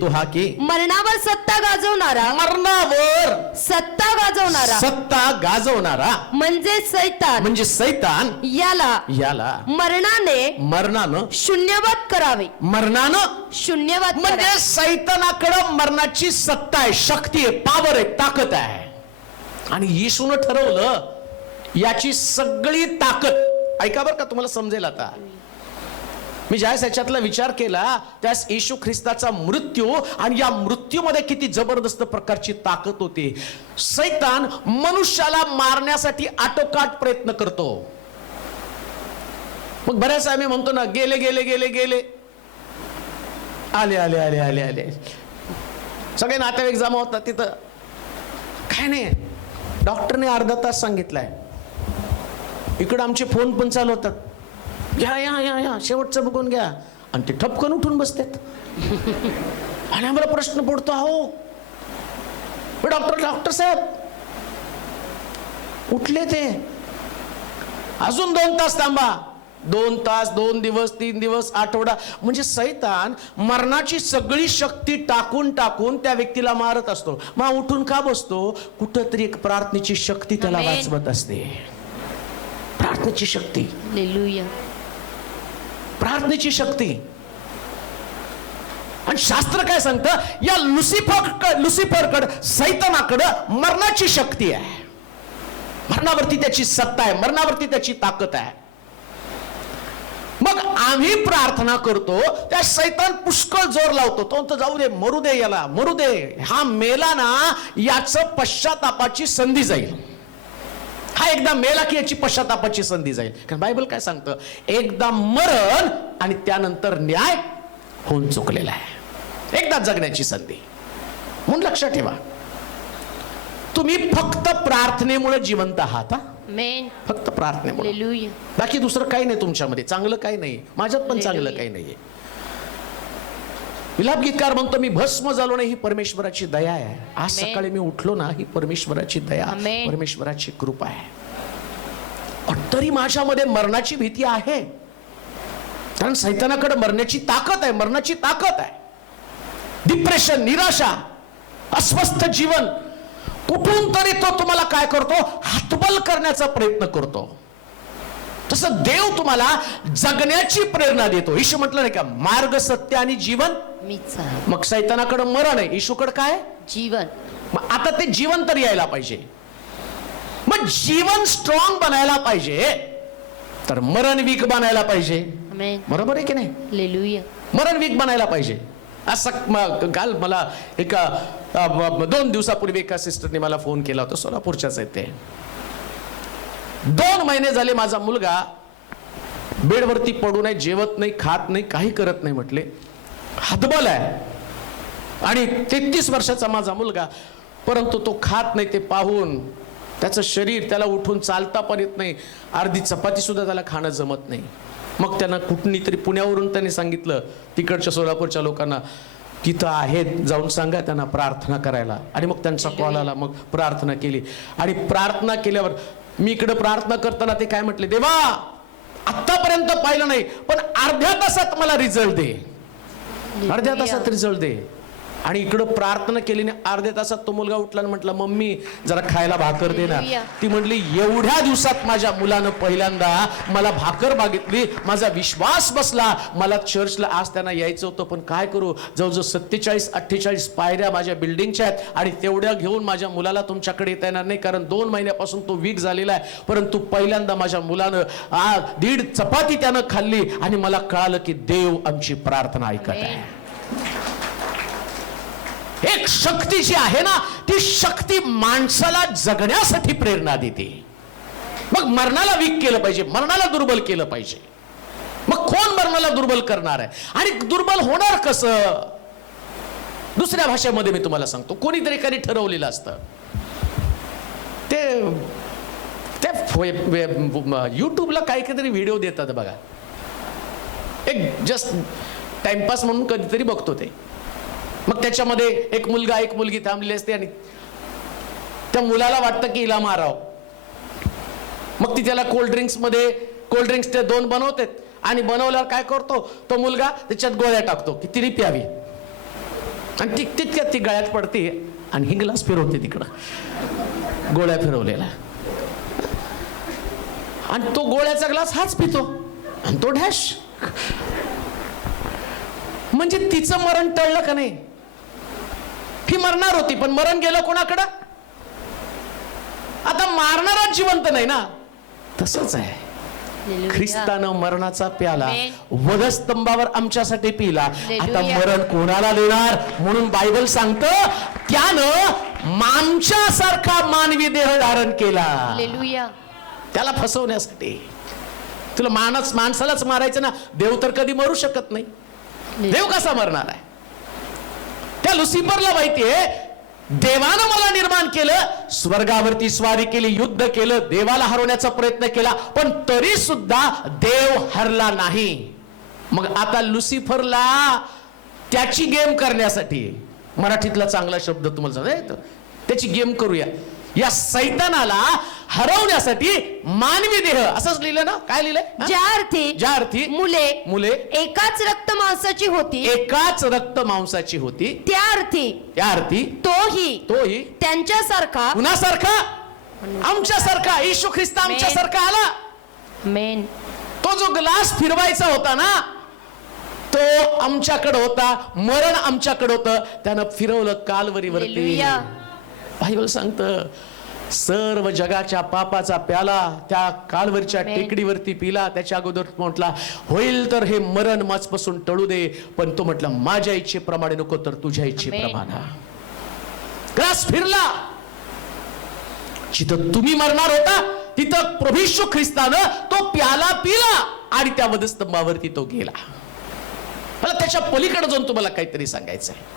हा की मरणावर सत्ता गाजवणारा म्हणजे सैतान याला मरणानं शून्यवत करावे. म्हणजे सैतानाकडे मरणाची सत्ता आहे, शक्ती आहे, पॉवर आहे, ताकद आहे. आणि येशूनं ठरवलं याची सगळी ताकद, ऐका बरं का, तुम्हाला समजेल. आता मी ज्यावेळेस याच्यातला विचार केला त्यास येशू ख्रिस्ताचा मृत्यू, आणि या मृत्यूमध्ये किती जबरदस्त प्रकारची ताकद होती. सैतान मनुष्याला मारण्यासाठी आटोकाट प्रयत्न करतो. मग बऱ्याच आम्ही म्हणतो ना, गेले गेले गेले गेले, आले आले आले आले आले, सगळे नातेवाईक जमा होतात तिथं. काय नाही, डॉक्टरने अर्धा तास सांगितलाय, इकडे आमचे फोन पण चालू होतात, या या या या शेवटचं बघून घ्या, आणि ते ठपकन उठून बसतात. आणि आम्हाला प्रश्न पडतो, अहो डॉक्टर साहेब उठले ते, अजून 2 तास थांबा. 2 तास, 2 दिवस, 3 दिवस, आठवडा. म्हणजे सैतान मरणाची सगळी शक्ती टाकून त्या व्यक्तीला मारत असतो. मग उठून का बसतो, कुठंतरी एक प्रार्थनेची शक्ती त्याला वाचवत असते. प्रार्थनेची शक्ती, प्रार्थनेची शक्ती. आणि शास्त्र काय सांगतं, या लुसिफरकडे, सैतानाकडे मरणाची शक्ती आहे, मरणावरती त्याची सत्ता आहे, मरणावरती त्याची ताकद आहे. मग आम्ही प्रार्थना करतो, त्या सैतान पुष्कळ जोर लावतो. तो म्हणतो जाऊ दे, मरू दे, याला मरू दे, हा मेला ना, याचं पश्चातापाची संधी जाईल. हा एकदा मेला की याची पश्चातापाची संधी जाईल. कारण बायबल काय सांगतं, एकदा मरण आणि त्यानंतर न्याय होऊन चुकलेला आहे. एकदा जगण्याची संधी. म्हणून लक्षात ठेवा, तुम्ही फक्त प्रार्थनेमुळे जिवंत आहात. फक्त प्रार्थनेमुळे, बाकी दुसरं काही नाही तुमच्यामध्ये. चांगलं काही नाही, माझ्यात पण चांगलं काही नाहीये. विलाप गीतकार म्हणतो, मी भस्म झालो नाही, ही परमेश्वराची दया आहे. आज सकाळी मी उठलो ना, ही परमेश्वराची दया, परमेश्वराची कृपा आहे. पण तरी माझ्यामध्ये मरणाची भीती आहे, कारण सैतानाकडे मरण्याची ताकद आहे, मरणाची ताकद आहे. डिप्रेशन, निराशा, अस्वस्थ जीवन, कुठून तरी तो तुम्हाला काय करतो, हातबल करण्याचा प्रयत्न करतो. तसं देव तुम्हाला जगण्याची प्रेरणा देतो. येशू म्हटलं नाही का, मार्ग, सत्य आणि जीवन मीच. मग सैतानाकडे मरण आहे, येशूकडे काय, जीवन. मग आता ते जीवन तर यायला पाहिजे. मग जीवन स्ट्रॉंग बनायला पाहिजे, तर मरण वीक बनायला पाहिजे. बरोबर आहे की नाही, मरण वीक बनायला पाहिजे. असं काल मला एका 2 दिवसापूर्वी एका सिस्टरने मला फोन केला होता, सोलापूरच्याच आहेत ते. 2 महिने झाले माझा मुलगा बेडवरती पडून आहे, जेवत नाही, खात नाही, काही करत नाही. म्हटले हातबल आहे, आणि 33 वर्षाचा माझा मुलगा, परंतु तो खात नाही. ते पाहून त्याचं शरीर, त्याला उठून चालता पण येत नाही, अर्धी चपाती सुद्धा त्याला खाणं जमत नाही. मग त्यांना कुठली तरी पुण्यावरून त्यांनी सांगितलं, तिकडच्या सोलापूरच्या लोकांना, तिथं आहेत, जाऊन सांगा त्यांना प्रार्थना करायला. आणि मग त्यांचा कॉल आला, मग प्रार्थना केली. आणि प्रार्थना केल्यावर मी इकडे प्रार्थना करताना ते काय म्हटले, देवा आतापर्यंत पाहिलं नाही, पण अर्ध्या तासात मला रिझल्ट दे, अर्ध्या तासात रिझल्ट दे. आणि इकडं प्रार्थना केली नाही, अर्ध्या तासात तो मुलगा उठला आणि म्हटला, मम्मी जरा खायला भाकर दे ना. ती म्हटली, एवढ्या दिवसात माझ्या मुलानं पहिल्यांदा मला भाकर मागितली, माझा विश्वास बसला. मला चर्चला आज त्यांना यायचं होतं, पण काय करू, जवळजवळ 47-48 पायऱ्या माझ्या बिल्डिंगच्या आहेत, आणि तेवढ्या घेऊन माझ्या मुलाला तुमच्याकडे येता येणार नाही, कारण 2 महिन्यापासून तो वीक झालेला आहे. परंतु पहिल्यांदा माझ्या मुलानं 1.5 चपाती त्यानं खाल्ली, आणि मला कळालं की देव आमची प्रार्थना ऐकत आहे. एक शक्ती जी आहे ना, ती शक्ती माणसाला जगण्यासाठी प्रेरणा देते. मग मरणाला वीक केलं पाहिजे, मरणाला दुर्बल केलं पाहिजे. मग कोण मरणाला दुर्बल करणार आहे, आणि दुर्बल होणार कसं? दुसऱ्या भाषेमध्ये मी तुम्हाला सांगतो, कोणीतरी एकाने ठरवलेलं असतं. ते युट्यूबला काहीतरी व्हिडिओ देतात बघा, एक जस्ट टाइमपास म्हणून कधीतरी बघतो ते. मग त्याच्यामध्ये एक मुलगा एक मुलगी थांबलेली असते, आणि त्या मुलाला वाटतं की हिला मारावं. मग ती त्याला कोल्ड्रिंक्स ते 2 बनवतात, आणि बनवल्यावर काय करतो तो मुलगा, त्याच्यात गोळ्या टाकतो की तिने प्यावी, आणि तितक्यात ती गळ्यात पडते, आणि ही ग्लास फिरवते तिकडं गोळ्या फिरवलेला, आणि तो गोळ्याचा ग्लास हाच पितो, आणि तो डॅश. म्हणजे तिचं मरण टळलं का नाही? ही मरणार होती, पण मरण गेलं कोणाकडं? आता मारणारा जिवंत नाही ना. तसंच आहे, ख्रिस्तानं मरणाचा प्याला वधस्तंभावर आमच्यासाठी पिला, आता मरण कोणाला देणार? म्हणून बायबल सांगतं, त्यानं माणसासारखा मानवी देह धारण केला, त्याला फसवण्यासाठी. तुला माणसालाच मारायचं ना, देव तर कधी मरू शकत नाही. देव कसा मरणार आहे? त्या लुसिफरला माहितीये, देवानं मला निर्माण केलं, स्वर्गावरती स्वारी केली, युद्ध केलं, देवाला हरवण्याचा प्रयत्न केला, पण तरी सुद्धा देव हरला नाही. मग आता लुसिफरला त्याची गेम करण्यासाठी, मराठीतला चांगला शब्द तुम्हाला सांगतो, त्याची गेम करूया. या सैतानाला हरवण्यासाठी मानवी देह, असंच लिहिलं ना, काय लिहिलंय? ज्या अर्थी मुले एकाच रक्त मांसाची होती, त्या अर्थी तोही त्यांच्यासारखा, कुणासारखा? आमच्यासारखा. येशू ख्रिस्त आमच्यासारखा आला. मेन तो जो ग्लास फिरवायचा होता ना, तो आमच्याकडे होता, मरण आमच्याकडे होतं, त्यानं फिरवलं कालवरीवरती. बायबल सांगतं, सर्व जगाच्या पापाचा प्याला त्या कालवरच्या टेकडीवरती पिला. त्याच्या अगोदर म्हटला, होईल तर हे मरण माझपासून टळू दे, पण तो म्हटला, माझ्या इच्छेप्रमाणे नको, तर तुझ्या इच्छेप्रमाणे. ग्लास फिरला, जिथं तुम्ही मरणार होता तिथं प्रभू येशू ख्रिस्तानं तो प्याला पिला, आणि त्या वधस्तंभावरती तो गेला. मला त्याच्या पलीकडे जाऊन तुम्हाला काहीतरी सांगायचं आहे.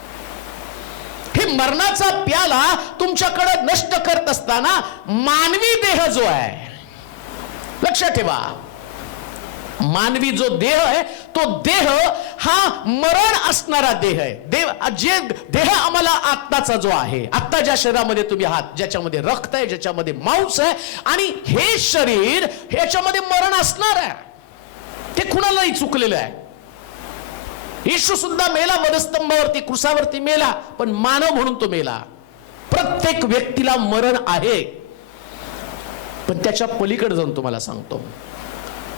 हे मरणाचा प्याला तुमच्याकडे नष्ट करत असताना मानवी देह जो आहे, लक्षात ठेवा, मानवी जो देह आहे, तो देह हा मरण असणारा देह आहे. जे देह आम्हाला आत्ताचा जो आहे, आत्ता ज्या शरीरामध्ये तुम्ही आहात, ज्याच्यामध्ये रक्त आहे, ज्याच्यामध्ये मांस आहे, आणि हे शरीर ह्याच्यामध्ये मरण असणार आहे, ते कुणालाही चुकलेलं आहे. येशू सुद्धा मेला, वधस्तंभावरती, क्रुसावरती मेला, पण मानव म्हणून तो मेला. प्रत्येक व्यक्तीला मरण आहे. पण त्याच्या पलीकडे जाऊन तुम्हाला सांगतो,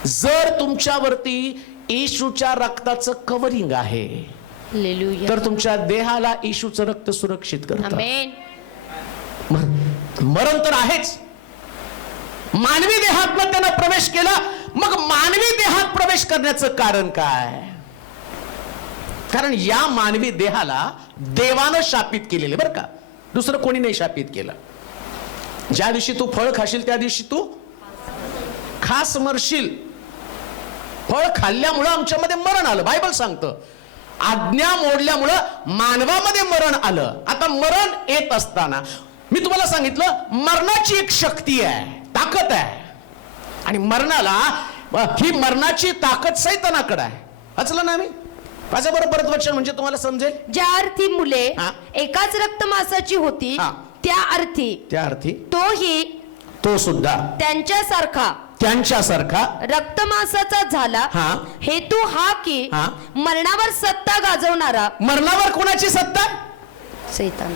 जर तुमच्यावरती येशूच्या रक्ताचं कव्हरिंग आहे, तर तुमच्या देहाला येशूचं रक्त सुरक्षित करतं. मरण तर आहेच, मानवी देहात त्यानं प्रवेश केला. मग मानवी देहात प्रवेश करण्याचं कारण काय? कारण या मानवी देहाला देवानं शापित केलेले, बरं का, दुसरं कोणी नाही शापित केलं. ज्या दिवशी तू फळ खाशील त्या दिवशी तू खास मरशील. फळ खाल्ल्यामुळं आमच्यामध्ये मरण आलं. बायबल सांगतं, आज्ञा मोडल्यामुळं मानवामध्ये मरण आलं. आता मरण येत असताना मी तुम्हाला सांगितलं, मरणाची एक शक्ती आहे, ताकद आहे, आणि मरणाला, ही मरणाची ताकद सैतानाकडे आहे. वाचलं ना मी? माझ्या बरोबर परत वचन म्हणजे तुम्हाला समजेल. ज्या अर्थी मुले एकाच रक्त मांसाची होती, त्या अर्थी तो सुद्धा त्यांच्यासारखा त्यांच्यासारखा रक्तमांसाचा झाला हा. हेतू हा की हा. मरणावर सत्ता गाजवणारा मरणावर कोणाची सत्ता? सैतान.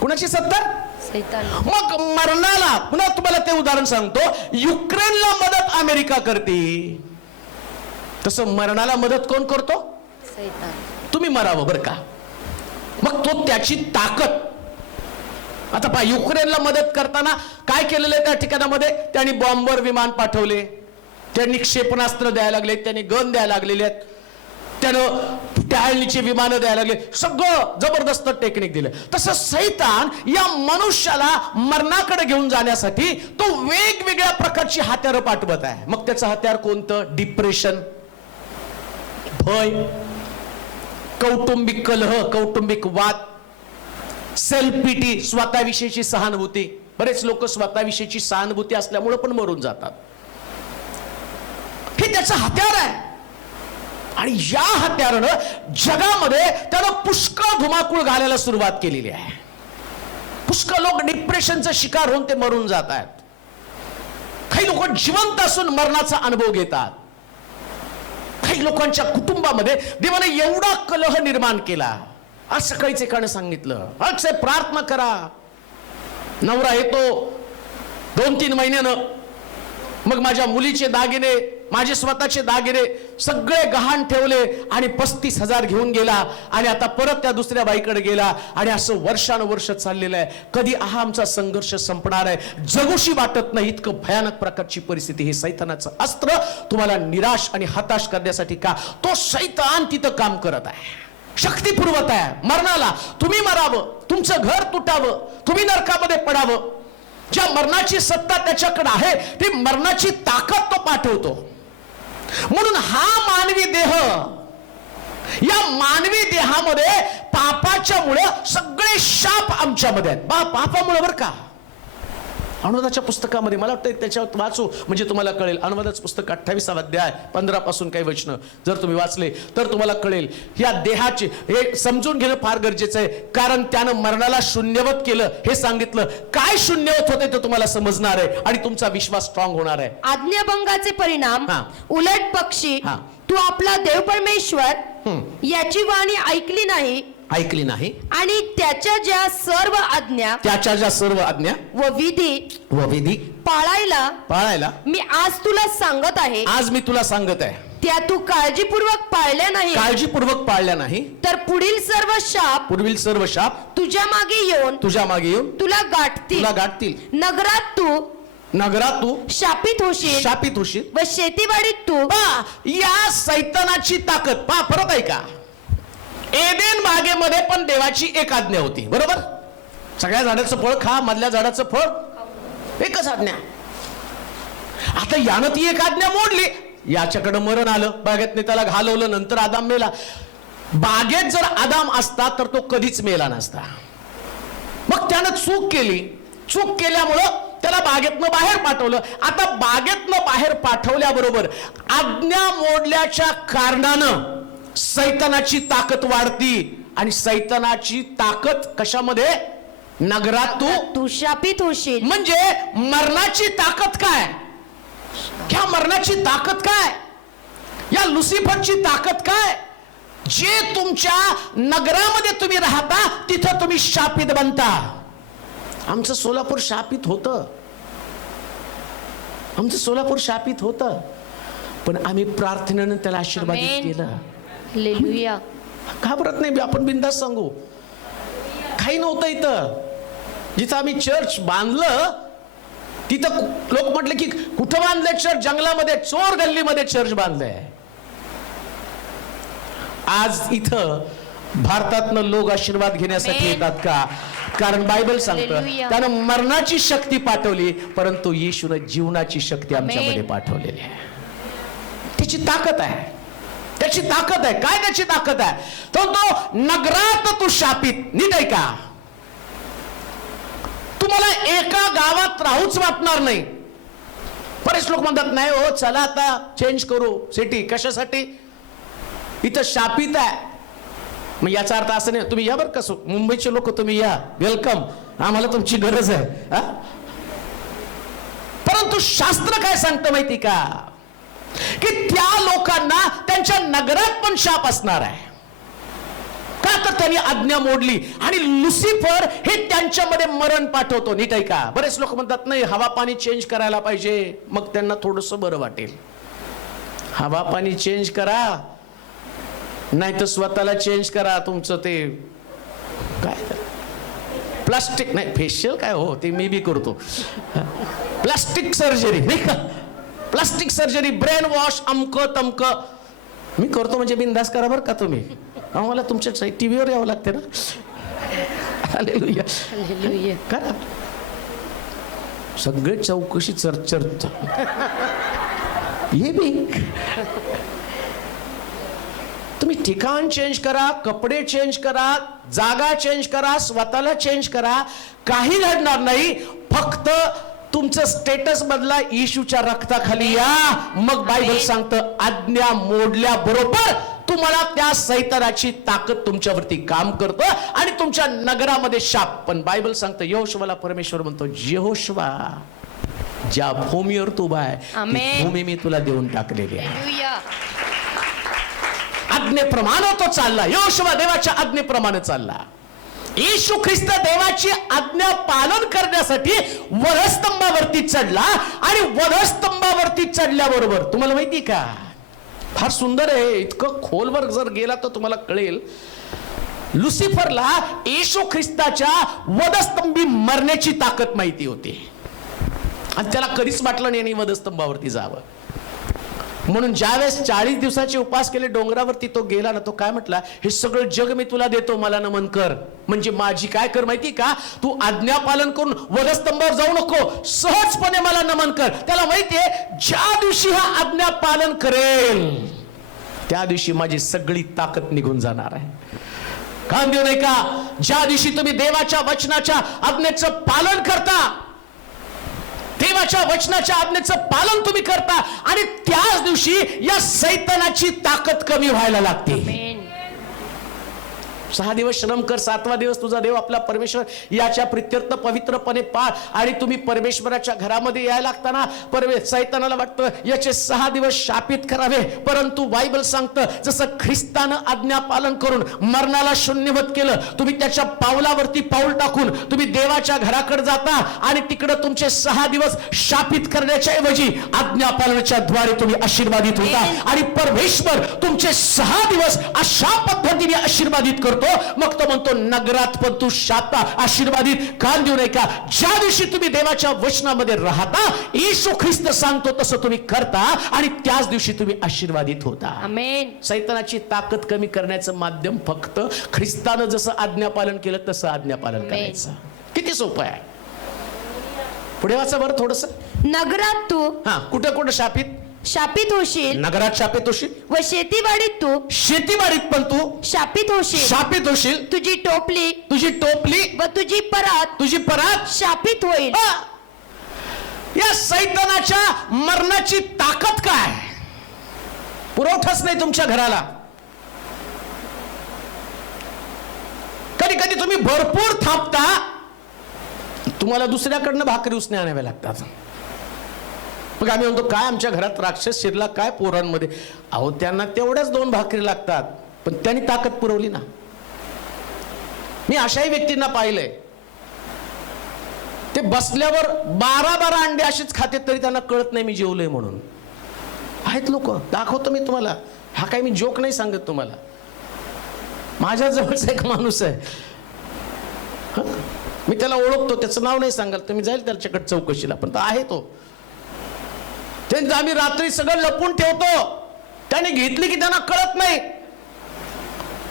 कोणाची सत्ता? सैतान. मग मरणाला पुन्हा तुम्हाला ते उदाहरण सांगतो. युक्रेनला मदत अमेरिका करते, तसं मरणाला मदत कोण करतो? सैतान. तुम्ही मरावं बरं का. मग तो त्याची ताकद. आता पहा, युक्रेनला मदत करताना काय केलेलं आहे त्या ठिकाणामध्ये? त्यांनी बॉम्बर विमान पाठवले, त्यांनी क्षेपणास्त्र द्यायला लागले, त्यांनी गन द्यायला लागलेले आहेत, त्यानं टॅळणीची विमानं द्यायला लागले, सगळं जबरदस्त टेक्निक दिलं. तसं सैतान या मनुष्याला मरणाकडे घेऊन जाण्यासाठी तो वेगवेगळ्या प्रकारची हत्यारं पाठवत आहे. मग त्याचं हत्यार कोणतं? डिप्रेशन, भय, कौटुंबिक कलह, कौटुंबिक वाद, सेल्फ पिटी, स्वतःविषयीची सहानुभूती. बरेच लोक स्वतःविषयीची सहानुभूती असल्यामुळे पण मरून जातात. हे त्याचं हत्यार आहे. आणि या हत्यारानं जगामध्ये त्यानं पुष्कळ धुमाकूळ घालायला सुरुवात केलेली आहे. पुष्कळ लोक डिप्रेशनचा शिकार होऊन ते मरून जात आहेत. काही लोक जिवंत असून मरणाचा अनुभव घेतात. काही लोकांच्या कुटुंबामध्ये देवाने एवढा कलह निर्माण केला. आज सकाळीच एकाने सांगितलं, आज साहेब प्रार्थना करा, नवरा येतो 2-3 महिन्यानं, मग माझ्या मुलीचे दागिने, माझे स्वतःचे दागिने सगळे गहाण ठेवले आणि 35,000 घेऊन गेला आणि आता परत त्या दुसऱ्या बाईकडे गेला. आणि असं वर्षानुवर्ष चाललेलं आहे. कधी हा आमचा संघर्ष संपणार आहे, जगूशी वाटत नाही, इतकं भयानक प्रकारची परिस्थिती. हे सैतानाचं अस्त्र तुम्हाला निराश आणि हताश करण्यासाठी का? तो सैतान तिथं काम करत आहे, शक्ती पुरवत आहे मरणाला. तुम्ही मरावं, तुमचं घर तुटावं, तुम्ही नरकामध्ये पडावं. ज्या मरणाची सत्ता त्याच्याकडे आहे ती मरणाची ताकद तो पाठवतो. म्हणून हा मानवी देह, या मानवी देहामध्ये पापाच्या मुळे सगळे शाप आमच्यामध्ये आहेत. पापामुळे बरं का. अनुवादाच्या पुस्तकामध्ये मला वाटतं त्याच्यावर वाचू म्हणजे तुम्हाला कळेल. अनुवादाचं पुस्तक 28 अध्याय 15 पासून काही वचनं जर तुम्ही वाचले तर तुम्हाला कळेल. या देहाचे हे समजून घेणं फार गरजेचं आहे, कारण त्यानं मरणाला शून्यवत केलं. हे सांगितलं काय शून्यवत होते ते तुम्हाला समजणार आहे आणि तुमचा विश्वास स्ट्रॉंग होणार आहे. आज्ञाभंगाचे परिणाम, उलट पक्षी, तू आपला देव परमेश्वर याची वाणी ऐकली नाही आणि त्याच्या ज्या सर्व आज्ञा व विधी पाळायला मी आज तुला सांगत आहे. त्या तू काळजीपूर्वक पाळल्या नाही तर पुढील सर्व शाप तुझ्या मागे येऊन तुला गाठतील. नगरात तू शापित होशील व शेतीवाडीत तू. या सैतानाची ताकद पहा. परत ऐका, एदेन बागेमध्ये पण देवाची एक आज्ञा होती, बरोबर? सगळ्या झाडाचं फळ खा, मधल्या झाडाचं फळ, एकच आज्ञा. आता यानं ती एक आज्ञा मोडली, याच्याकडे मरण आलं, बागेत त्याला घालवलं, नंतर आदाम मेला. बागेत जर आदाम असता तर तो कधीच मेला नसता. मग त्यानं चूक केल्यामुळं त्याला बागेतनं बाहेर पाठवलं. आता बागेतनं बाहेर पाठवल्याबरोबर आज्ञा मोडल्याच्या कारणानं सैतानाची ताकद वाढती. आणि सैतानाची ताकद कशामध्ये? नगरात तू शापित होशील. म्हणजे मरणाची ताकद काय? ह्या मरणाची ताकद काय? या लुसिफरची ताकद काय? जे तुमच्या नगरामध्ये तुम्ही राहता तिथं तुम्ही शापित बनता. आमचं सोलापूर शापित होतं, पण आम्ही प्रार्थनेनं त्याला आशीर्वादित केलं. हालेलुया. घाबरत नाही, आपण बिनधास्त सांगू. काही नव्हतं इथं. जिथं आम्ही चर्च बांधलं तिथं लोक म्हटले की कुठं बांधलंय चर्च? जंगलामध्ये, चोर गल्लीमध्ये चर्च बांधलंय. आज इथं भारतातनं लोक आशीर्वाद घेण्यासाठी येतात का? कारण बायबल सांगतं त्यानं मरणाची शक्ती पाठवली, परंतु येशूनं जीवनाची शक्ती आमच्यामध्ये पाठवलेली आहे. त्याची ताकद आहे. काय त्याची ताकद आहे? तो नगरात तू शापित. नीट आहे का? तुम्हाला एका गावात राहूच वाटणार नाही. बरेच लोक म्हणतात नाही हो, चला आता चेंज करू सिटी. कशासाठी? इथं शापित आहे. मग याचा अर्थ असं नाही तुम्ही या बरं कसं, मुंबईचे लोक तुम्ही या, वेलकम, आम्हाला तुमची गरज आहे. परंतु परंतु शास्त्र काय सांगतं माहिती का, की त्या लोकांना त्यांच्या नगरात पण शाप असणार आहे. का तर त्यांनी आज्ञा मोडली. आणि लुसिफर हे त्यांच्यामध्ये मरण पाठवतो. नीट आहे का. बरेच लोक म्हणतात नाही हवा पाणी चेंज करायला पाहिजे, मग त्यांना थोडस बरं वाटेल. हवा पाणी चेंज करा, नाही तर स्वतःला चेंज करा. तुमचं ते काय प्लास्टिक नाही, फेशियल काय हो ते मी बी करतो. प्लास्टिक सर्जरी नाही का, प्लास्टिक सर्जरी, ब्रेन वॉश, अमक तमक मी करतो. म्हणजे बिंदास करा बरं का तुम्ही. आम्हाला तुमच्या टीव्हीवर यावं लागते ना. हालेलुया. करा सगळे चौकशी चर्चर्च हे बी. तुम्ही ठिकाण चेंज करा, कपडे चेंज करा, जागा चेंज करा, स्वतःला चेंज करा, काही घडणार नाही. फक्त तुमचं स्टेटस बदला, येशूच्या रक्ताखाली या. मग बायबल सांगतं आज्ञा मोडल्या बरोबर तुम्हाला त्या सैतानाची ताकद तुमच्यावरती काम करतं आणि तुमच्या नगरामध्ये शाप. पण बायबल सांगतं यहोशुवाला परमेश्वर म्हणतो यहोशुवा ज्या भूमीवर तू उभा आहे ती भूमी मी तुला देऊन टाकलेली आहे. आज्ञेप्रमाणे तो चालला. यहोशुवा देवाच्या आज्ञेप्रमाणे चालला. येशू ख्रिस्त देवाची आज्ञा पालन करण्यासाठी वधस्तंभावरती चढला. आणि वधस्तंभावरती चढल्याबरोबर तुम्हाला माहिती का, फार सुंदर आहे. इतकं खोलवर जर गेला तर तुम्हाला कळेल. लुसिफरला येशू ख्रिस्ताच्या वधस्तंभी मरण्याची ताकद माहिती होती आणि त्याला कधीच वाटलं नाही वधस्तंभावरती जावं. म्हणून ज्यावेळेस 40 दिवसाचे उपास केले डोंगरावरती तो गेला ना, तो काय म्हटला, हे सगळं जग मी तुला देतो, मला नमन कर. म्हणजे माझी काय कर माहिती का, तू आज्ञा पालन करून वधस्तंभावर जाऊ नको, सहजपणे मला नमन कर. त्याला माहितीये ज्या दिवशी हा आज्ञा पालन करेल त्या दिवशी माझी सगळी ताकद निघून जाणार आहे. कान देऊ नाही का, ज्या दिवशी तुम्ही देवाच्या वचनाच्या आज्ञेचं पालन करता, देवाच्या वचनाच्या आज्ञेचं पालन तुम्ही करता आणि त्याच दिवशी या सैतानाची ताकद कमी व्हायला लागते. 6 दिवस श्रम कर, 7वा दिवस तुझा देव आपला परमेश्वर याच्या प्रित्यर्थ पवित्रपणे पाळ. आणि तुम्ही परमेश्वराच्या घरामध्ये यायला लागताना सैतानाला वाटतं याचे 6 दिवस शापित करावे. परंतु बायबल सांगतं जसं ख्रिस्तानं आज्ञा पालन करून मरणाला शून्यवत केलं, तुम्ही त्याच्या पावलावरती पाऊल टाकून तुम्ही देवाच्या घराकडे जाता आणि तिकडे तुमचे 6 दिवस शापित करण्याच्या ऐवजी आज्ञा पालनाच्या द्वारे तुम्ही आशीर्वादित होता. आणि परमेश्वर तुमचे 6 दिवस अशा पद्धतीने आशीर्वादित करतो. मग तो म्हणतो नगरात पण तू शापा आशीर्वादित. कान देऊ नये का, ज्या दिवशी तुम्ही देवाच्या वचनामध्ये राहता, येशू ख्रिस्त सांगतो तसं तुम्ही करता आणि त्याच दिवशी तुम्ही आशीर्वादित होता. आमेन. सैतानाची ताकद कमी करण्याचं माध्यम फक्त ख्रिस्तानं जसं आज्ञापालन केलं तसं आज्ञापालन करायचं. किती सोपं आहे. पुढे वाचा बरं थोडस. नगरात तू कुठं कुठं शापित होशील, नगरात शापित होशील, व शेतीवाडीत तू पण तू शापित होशील. तुझी टोपली व तुझी परात शापित होईल. या सैतानाच्या मरणाची ताकद काय, पुरवठाच नाही तुमच्या घराला. कधी कधी तुम्ही भरपूर थांबता, तुम्हाला दुसऱ्याकडनं भाकरी उसने आणाव्या लागतात. मग आम्ही म्हणतो काय आमच्या घरात राक्षस शिरला काय पोरांमध्ये. अहो त्यांना तेवढ्याच 2 भाकरी लागतात, पण त्यांनी ताकद पुरवली ना. मी अशाही व्यक्तींना पाहिलंय, ते बसल्यावर 12 अंडे अशीच खाते तरी त्यांना कळत नाही मी जेवलोय म्हणून. आहेत लोक, दाखवतो मी तुम्हाला. हा काही मी जोक नाही सांगत तुम्हाला. माझ्या जवळचा एक माणूस आहे, मी त्याला ओळखतो, त्याचं नाव नाही सांगाल, तुम्ही जाईल त्याच्याकडे चौकशीला, पण तो आहे तो. त्यांचं आम्ही रात्री सगळं लपून ठेवतो, त्याने घेतली की त्यांना कळत नाही.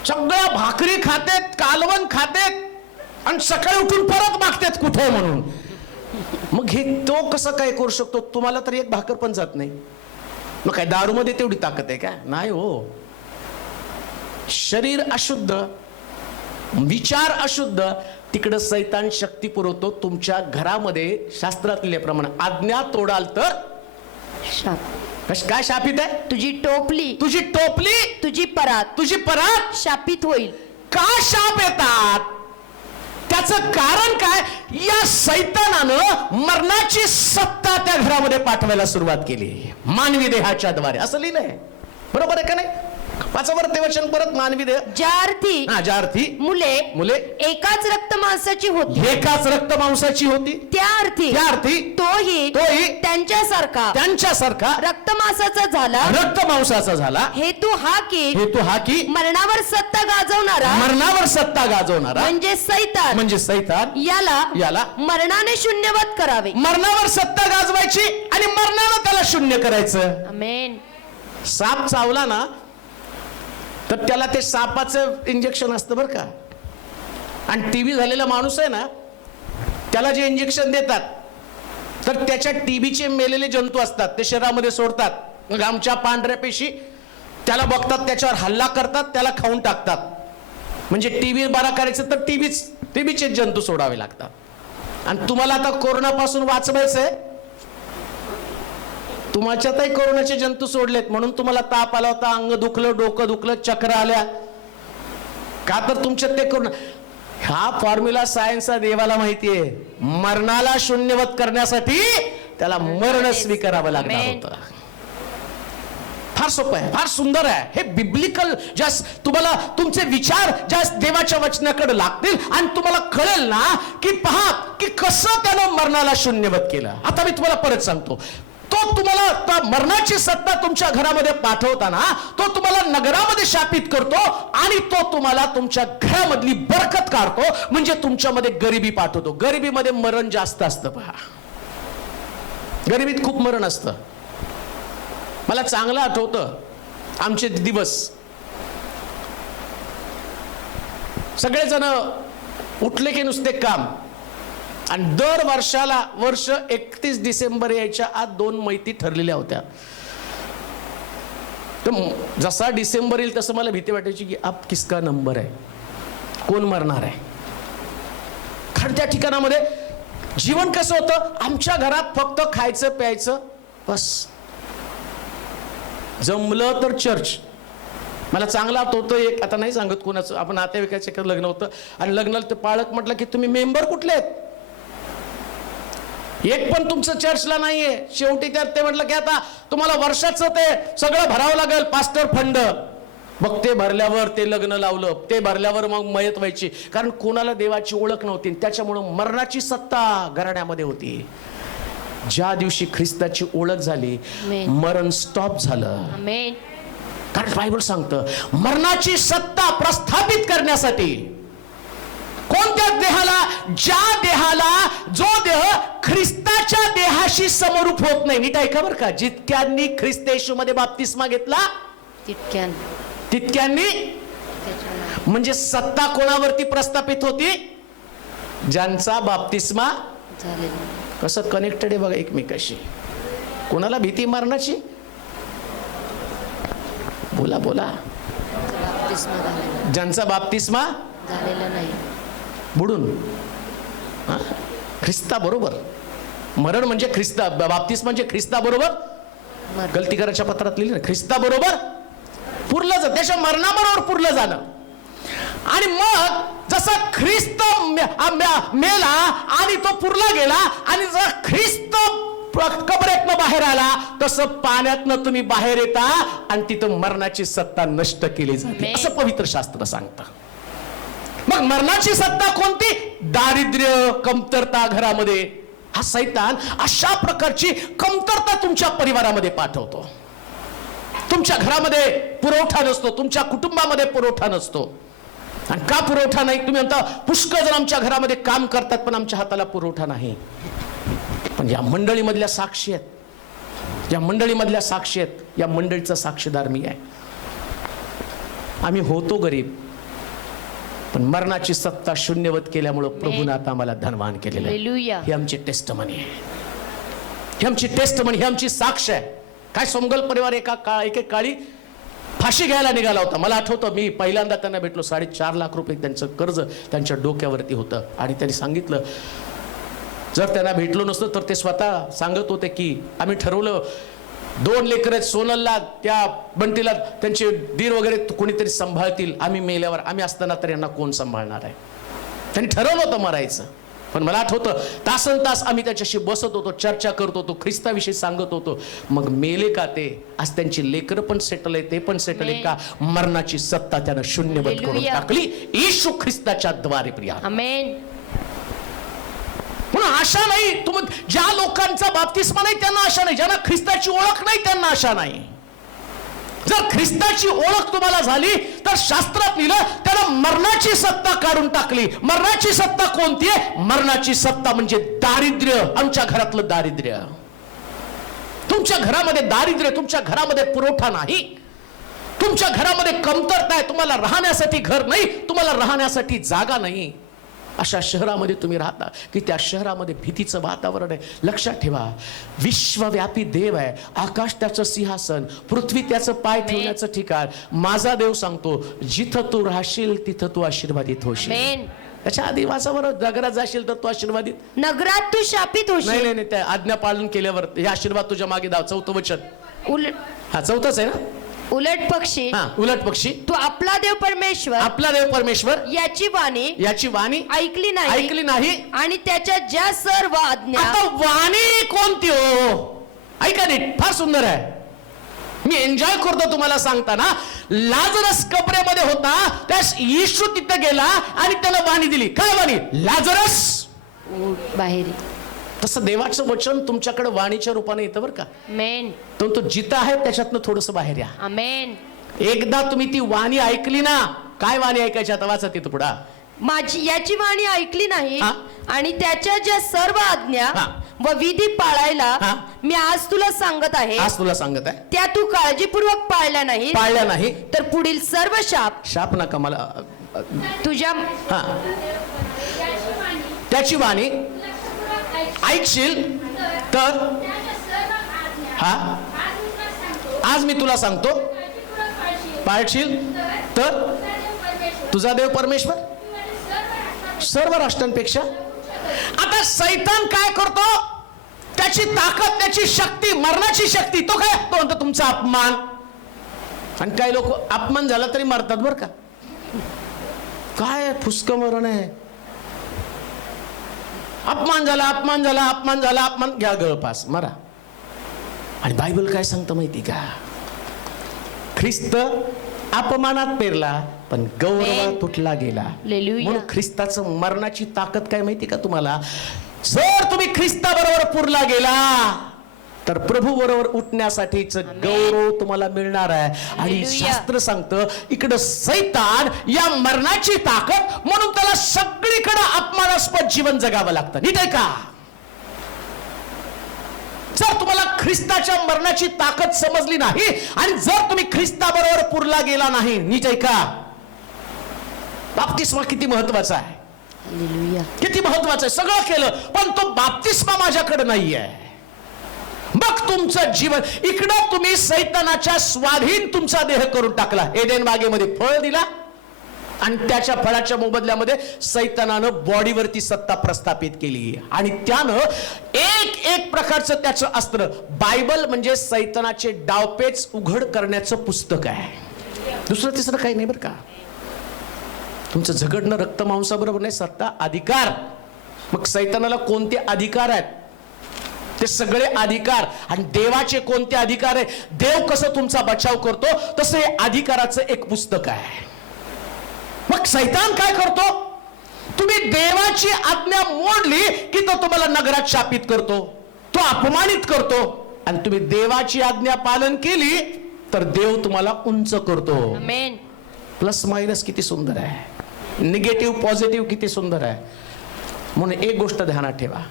सगळ्या भाकरी खातेत, कालवण खातेत आणि सकाळी उठून परत मागतात कुठे म्हणून. मग हे तो कसं काय करू शकतो. तुम्हाला तर एक भाकर पण जात नाही, मग काय दारूमध्ये तेवढी ताकद आहे का. नाही हो. शरीर अशुद्ध, विचार अशुद्ध, तिकडं सैतान शक्ती पुरवतो. तुमच्या घरामध्ये शास्त्रात लिहिल्याप्रमाणे आज्ञा तोडाल तर काय शापित आहे. तुझी टोपली तुझी परात शापित होईल. का शाप येतात त्याचं कारण काय? या सैतानानं मरणाची सत्ता त्या घरामध्ये पाठवायला सुरुवात केली मानवी देहाच्या द्वारे. असं लिहिलंय, बरोबर आहे का नाही? वाचा बरं ते वचन परत. मानवी देह ज्या अर्थी मुले एकाच रक्त मांसाची होती, एकाच रक्त मांसाची होती, त्या अर्थी तोही त्यांच्यासारखा रक्त मांसाचा झाला. हेतू हा की मरणावर सत्ता गाजवणारा म्हणजे सैतान याला मरणाने शून्यवत करावे. मरणावर सत्ता गाजवायची आणि मरणानं त्याला शून्य करायचं. आमेन. साप चावला ना तर त्याला ते सापाचं इंजेक्शन असतं बरं का. आणि टीबी झालेला माणूस आहे ना, त्याला जे इंजेक्शन देतात तर त्याच्या टीबीचे मेलेले जंतू असतात ते शरीरामध्ये सोडतात. मग आमच्या पांढऱ्या पेशी त्याला बघतात, त्याच्यावर हल्ला करतात, त्याला खाऊन टाकतात. म्हणजे टीबी बरा करायचं तर टीबीचे जंतू सोडावे लागतात. आणि तुम्हाला आता कोरोनापासून वाचवायचंय, तुमच्यातही कोरोनाचे जंतू सोडलेत म्हणून तुम्हाला ताप आला होता, अंग दुखलं, डोकं दुखलं, चक्र आल्या का? तर तुमच्यात ते कोरोना. हा फॉर्म्युला सायन्सचा देवाला माहितीये. मरणाला शून्यवत करण्यासाठी त्याला मरण स्वीकारावं लागणार होतं. फार सोपं आहे, फार सुंदर आहे हे बिब्लिकल. जस्ट तुम्हाला तुमचे विचार जस्ट देवाच्या वचनाकडे लागतील आणि तुम्हाला कळेल ना की पहा की कसं त्यानं मरणाला शून्यवत केलं. आता मी तुम्हाला परत सांगतो. तो तुम्हाला मरणाची सत्ता तुमच्या घरामध्ये पाठवताना तो तुम्हाला नगरामध्ये शापित करतो आणि तो तुम्हाला तुमच्या घरामधली बरकत काढतो, म्हणजे तुमच्यामध्ये गरिबी पाठवतो. गरिबीमध्ये मरण जास्त असतं. पहा, गरिबीत खूप मरण असतं. मला चांगलं आठवतं आमचे दिवस. सगळेजण उठले की नुसते काम. आणि दर वर्ष 31 डिसेंबर यायच्या आत 2 मैती ठरलेल्या होत्या. तर जसा डिसेंबर येईल तसं मला भीती वाटायची की अब किसका नंबर आहे, कोण मरणार आहे. कारण त्या ठिकाणामध्ये जीवन कसं होतं, आमच्या घरात फक्त खायचं प्यायचं बस. जमलं तर चर्च. मला चांगला होतं एक, आता नाही सांगत कोणाचं, आपण नातेवाईकाचे लग्न होतं आणि लग्नाला ते पाळक म्हटलं की तुम्ही मेंबर कुठले आहेत, एक पण तुमचं चर्चला नाहीये. शेवटी त्यात ते म्हटलं की आता तुम्हाला वर्षाचं ते सगळं भरावं लागेल, पास्टर फंड. मग ते भरल्यावर ते लग्न लावलं, ते भरल्यावर मग मयत व्हायची. कारण कोणाला देवाची ओळख नव्हती, त्याच्यामुळं मरणाची सत्ता घराण्यामध्ये होती. ज्या दिवशी ख्रिस्ताची ओळख झाली, मरण स्टॉप झालं. कारण बायबल सांगतं मरणाची सत्ता प्रस्थापित करण्यासाठी कोणत्या देहाला, ज्या देहाला जो देह ख्रिस्ताच्या देहाशी समरूप होत नाही. नीट ऐका बरं का. जितक्यांनी ख्रिस्त येशूमध्ये बाप्तिस्मा घेतला तितक्यांनी, म्हणजे सत्ता कोणावरती प्रस्थापित होती, ज्यांचा बाप्तिस्मा. कसं कनेक्टेड आहे बघा एकमेकाशी. कोणाला भीती मरणाची? बोला बोला. ज्यांचा बाप्तिस्मा झालेला नाही, बुडून. ख्रिस्ता बरोबर मरण म्हणजे ख्रिस्ता, बाप्तिस्मा म्हणजे ख्रिस्ता बरोबर. गलतीकराच्या पत्रात लिहिलं ख्रिस्ता बरोबर पुरलं जात, त्याच्या मरणाबरोबर पुरलं झालं. आणि मग जसा ख्रिस्त मेला आणि तो पुरला गेला आणि जसा ख्रिस्त कबरेतनं बाहेर आला, तसं पाण्यातनं तुम्ही बाहेर येता आणि तिथं मरणाची सत्ता नष्ट केली जाते, असं पवित्र शास्त्र सांगतं. मग मरणाची सत्ता कोणती? दारिद्र्य, कमतरता घरामध्ये. हा सैतान अशा प्रकारची कमतरता तुमच्या परिवारामध्ये पाठवतो. तुमच्या घरामध्ये पुरवठा नसतो, तुमच्या कुटुंबामध्ये पुरवठा नसतो. आणि का पुरवठा नाही? तुम्ही म्हणता पुष्कळ जण आमच्या घरामध्ये काम करतात पण आमच्या हाताला पुरवठा नाही. पण या मंडळीमधल्या साक्षी आहेत, या मंडळीमधल्या साक्षी आहेत, या मंडळीचा साक्षीदार मी आहे. आम्ही होतो गरीब, पण मरणाची सत्ता शून्यवत केल्यामुळे प्रभूने आता आम्हाला धनवान केलेलं आहे. ही आमची टेस्टमनी आहे, ही आमची टेस्टमनी, ही आमची साक्ष आहे. काय सोमगल परिवार एक काळी फाशी घ्यायला निघाला होता. मला आठवतं मी पहिल्यांदा त्यांना भेटलो, 4.5 लाख रुपये त्यांचं कर्ज त्यांच्या डोक्यावरती होतं. आणि त्यांनी सांगितलं जर त्यांना भेटलो नसतं तर ते स्वतः सांगत होते की आम्ही ठरवलं 2 लेकरं सोनलला, त्या बंटीला त्यांचे दीर वगैरे कोणीतरी सांभाळतील, आम्ही मेल्यावर, आम्ही असताना तर यांना कोण सांभाळणार आहे. त्यांनी ठरवलं होतं मरायचं. पण मला आठवतं तासन तास आम्ही त्याच्याशी बसत होतो, चर्चा करत होतो, ख्रिस्ताविषयी सांगत होतो. मग मेले का ते? आज त्यांची लेकरं पण सेटल आहे, ते पण सेटल आहे का? मरणाची सत्ता त्यानं शून्यवत करून हालेलुया. टाकली येशू ख्रिस्ताच्या द्वारे. प्रिया, आमेन. म्हणून आशा नाही. ज्या लोकांचा बाप्तिस्मा नाही त्यांना आशा नाही, ज्यांना ख्रिस्ताची ओळख नाही त्यांना आशा नाही. जर ख्रिस्ताची ओळख तुम्हाला झाली तर शास्त्रात लिहिलं त्याला मरणाची सत्ता काढून टाकली. मरणाची सत्ता कोणती आहे? मरणाची सत्ता म्हणजे दारिद्र्य. आमच्या घरातलं दारिद्र्य. तुमच्या घरामध्ये दारिद्र्य, तुमच्या घरामध्ये पुरवठा नाही, तुमच्या घरामध्ये कमतरता आहे, तुम्हाला राहण्यासाठी घर नाही, तुम्हाला राहण्यासाठी जागा नाही. अशा शहरामध्ये तुम्ही राहता की त्या शहरामध्ये भीतीचं वातावरण आहे. लक्षात ठेवा, विश्वव्यापी देव आहे. आकाश त्याचं सिंहासन, पृथ्वी त्याचं पाय ठेवण्याचं ठिकाण. माझा देव सांगतो, जिथं तू राहशील तिथं तू आशीर्वादित होशील. आमेन. त्याच्या आधी वाचा बरं, नगरात जाशील तर तू आशीर्वादित. नगरात तू शापित नाही होशील. नाही नाही, त्या आज्ञा पालन केल्यावर हे आशीर्वाद तुझ्या मागे दाव. 4थं वचन. उलट हा 4थंच आहे ना? उलट पक्षी हा, उलट पक्षी. तू आपला देव परमेश्वर आपला देव परमेश्वर याची वाणी ऐकली ऐकली नाही आणि त्याच्या ज्या सर्व आज्ञा. आता वाणी कोणती हो? ऐका नीट, फार सुंदर आहे. मी एन्जॉय करतो तुम्हाला सांगताना. लाजरस कबरेमध्ये होता, त्यास येशू तिथे गेला आणि त्याला वाणी दिली. काय वाणी? लाजरस बाहेर. तसं देवाचं वचन तुमच्याकडे वाणीच्या रूपाने येतं बरं का. आमेन. तो जिथं आहे त्याच्यातनं थोडंसं बाहेर या. आमेन. एकदा तुम्ही ती वाणी ऐकली ना, काय वाणी ऐकायची आता वाचा तिथं पुढा. माझी याची वाणी ऐकली नाही हा? आणि त्याच्या ज्या सर्व आज्ञा हा. व विधी पाळायला हा. मी आज तुला सांगत आहे, आज तुला सांगत आहे, त्या तू काळजीपूर्वक पाळल्या नाही पाळल्या नाही तर पुढील सर्व शाप नका मला. तुझ्या हा, त्याची वाणी ऐकशील तर. हा, आज मी तुला सांगतो, पाळशील तर तुझा देव परमेश्वर सर्व राष्ट्रांपेक्षा. आता सैतान काय करतो? त्याची ताकद, त्याची शक्ती, मरणाची शक्ती. तो काय? तो म्हणतो तुमचा अपमान. आणि काही लोक अपमान झाला तरी मरतात बरं का. काय फुसकं मरण आहे. अपमान झाला, अपमान झाला, अपमान झाला, अपमान घ्या गळपास, मरा. आणि बायबल काय सांगतं माहिती का? ख्रिस्त अपमानात पेरला पण गौरवात तुटला गेला. हालेलुया. म्हणून ख्रिस्ताचं मरणाची ताकद काय माहिती का तुम्हाला? जर तुम्ही ख्रिस्ताबरोबर पुरला गेला तर प्रभू बरोबर उठण्यासाठीच गौरव तुम्हाला मिळणार आहे. आणि हालेलुया. शास्त्र सांगतं इकडं सैतान या मरणाची ताकद, म्हणून त्याला सगळीकडे अपमानास्पद जीवन जगावं लागतं. नीट आहे का? जर तुम्हाला ख्रिस्ताच्या मरणाची ताकद समजली नाही आणि जर तुम्ही ख्रिस्ताबरोबर पुरला गेला नाही, नीट आहे का? बाप्तिस्मा किती महत्वाचा आहे, हालेलुया. किती महत्वाचं आहे. सगळं केलं पण तो बाप्तिस्मा माझ्याकडे नाहीये. मग तुमचं जीवन इकडं तुम्ही सैतानाच्या स्वाधीन तुमचा देह करून टाकला. एदेन बागेमध्ये फळ दिला आणि त्याच्या फळाच्या मोबदल्यामध्ये सैतानानं बॉडीवरती सत्ता प्रस्थापित केली. आणि त्यानं एक एक प्रकारचं त्याचं अस्त्र. बायबल म्हणजे सैतानाचे डावपेच उघड करण्याचं पुस्तक आहे. दुसरं तिसरं काही नाही बरं का. तुमचं झगडणं रक्तमांसाबरोबर नाही, सत्ता, अधिकार. मग सैतानाला कोणते अधिकार आहेत? ते सगळे अधिकार. आणि देवाचे कोणते अधिकार आहे? देव कसं तुमचा बचाव करतो तसं हे अधिकाराचं एक पुस्तक आहे. मग सैतान काय करतो? तुम्ही देवाची आज्ञा मोडली की तो तुम्हाला नगरात शापित करतो, तो अपमानित करतो. आणि तुम्ही देवाची आज्ञा पालन केली तर देव तुम्हाला उंच करतो. आमेन. प्लस मायनस किती सुंदर आहे, निगेटिव्ह पॉझिटिव्ह किती सुंदर आहे. म्हणून एक गोष्ट ध्यानात ठेवा,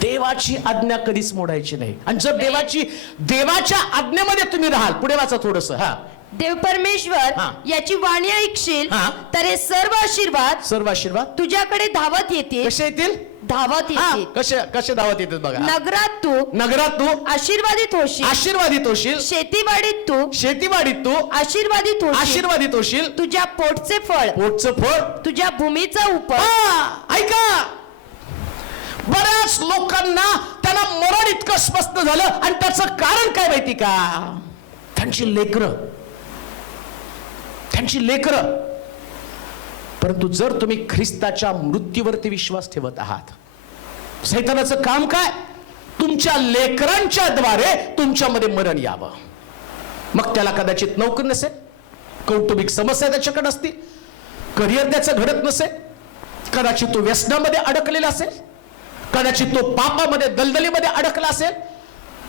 देवाची आज्ञा कधीच मोडायची नाही. आणि जर देवाच्या आज्ञेमध्ये तुम्ही राहाल, पुढे वाचा थोडस. हा, देव परमेश्वर हा. याची वाणी ऐकशील हा. तर हे सर्व आशीर्वाद तुझ्याकडे धावत येतील. कसे येतील? धावत येतील. कसे कसे धावत येतात बघा. नगरात तू आशीर्वादित होशील. आशीर्वादित होशील. शेतीवाडीत तू आशीर्वादित होशील. तुझ्या पोटचे फळ तुझ्या भूमीचा उपज. ऐका, बऱ्याच लोकांना त्यांना मरण इतकं स्पष्ट झालं आणि त्याचं कारण काय माहिती का? त्यांची लेकरं परंतु जर तुम्ही ख्रिस्ताच्या मृत्यूवरती विश्वास ठेवत आहात, सैतानाचं काम काय? तुमच्या लेकरांच्या द्वारे तुमच्यामध्ये मरण यावं. मग त्याला कदाचित नोकरी नसेल, कौटुंबिक समस्या त्याच्याकडे असतील, करिअर त्याचं घडत नसेल, कदाचित तो व्यसनामध्ये अडकलेला असेल, कदाचित तो पापामध्ये दलदलीमध्ये अडकला असेल.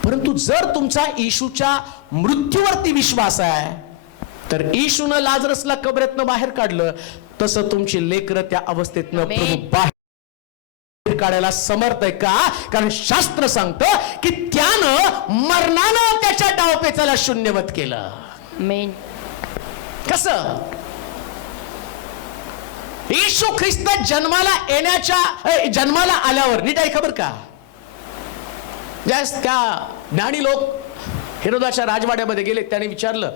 परंतु जर तुमचा येशूच्या मृत्यूवरती विश्वास आहे, तर येशूनं लाजरसला कबरेतनं बाहेर काढलं, तसं तुमची लेकरं त्या अवस्थेतनं प्रभू बाहेर काढायला समर्थ आहे. का? कारण शास्त्र सांगतं की त्यानं मरणानं त्याच्या डावपेचाला शून्यवत केलं. कसं? येशू ख्रिस्त जन्माला आल्यावर नीट ऐका बरं का, त्या ज्ञानी लोक हेरोदाच्या राजवाड्यामध्ये गेले, त्याने विचारलं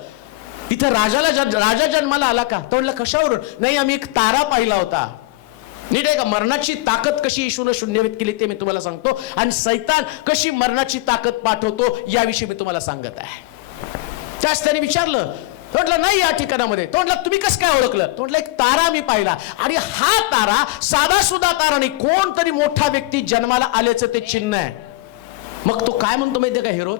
इथं राजा जन्माला आला का? तो म्हणला कशावरून? नाही, आम्ही एक तारा पाहिला होता. नीट आहे का? मरणाची ताकद कशी येशूने शून्यवत केली ते मी तुम्हाला सांगतो, आणि सैतान कशी मरणाची ताकद पाठवतो याविषयी मी तुम्हाला सांगत आहे. त्यास त्याने विचारलं, म्हटलं नाही या ठिकाणामध्ये. तो म्हटलं तुम्ही कसं काय ओळखलं? तो म्हटलं एक तारा मी पाहिला, आणि हा तारा साधा सुद्धा तारा नाही, कोणतरी मोठा व्यक्ती जन्माला आल्याचं ते चिन्ह आहे. मग तो काय म्हणतो माहितीये का हेरोद?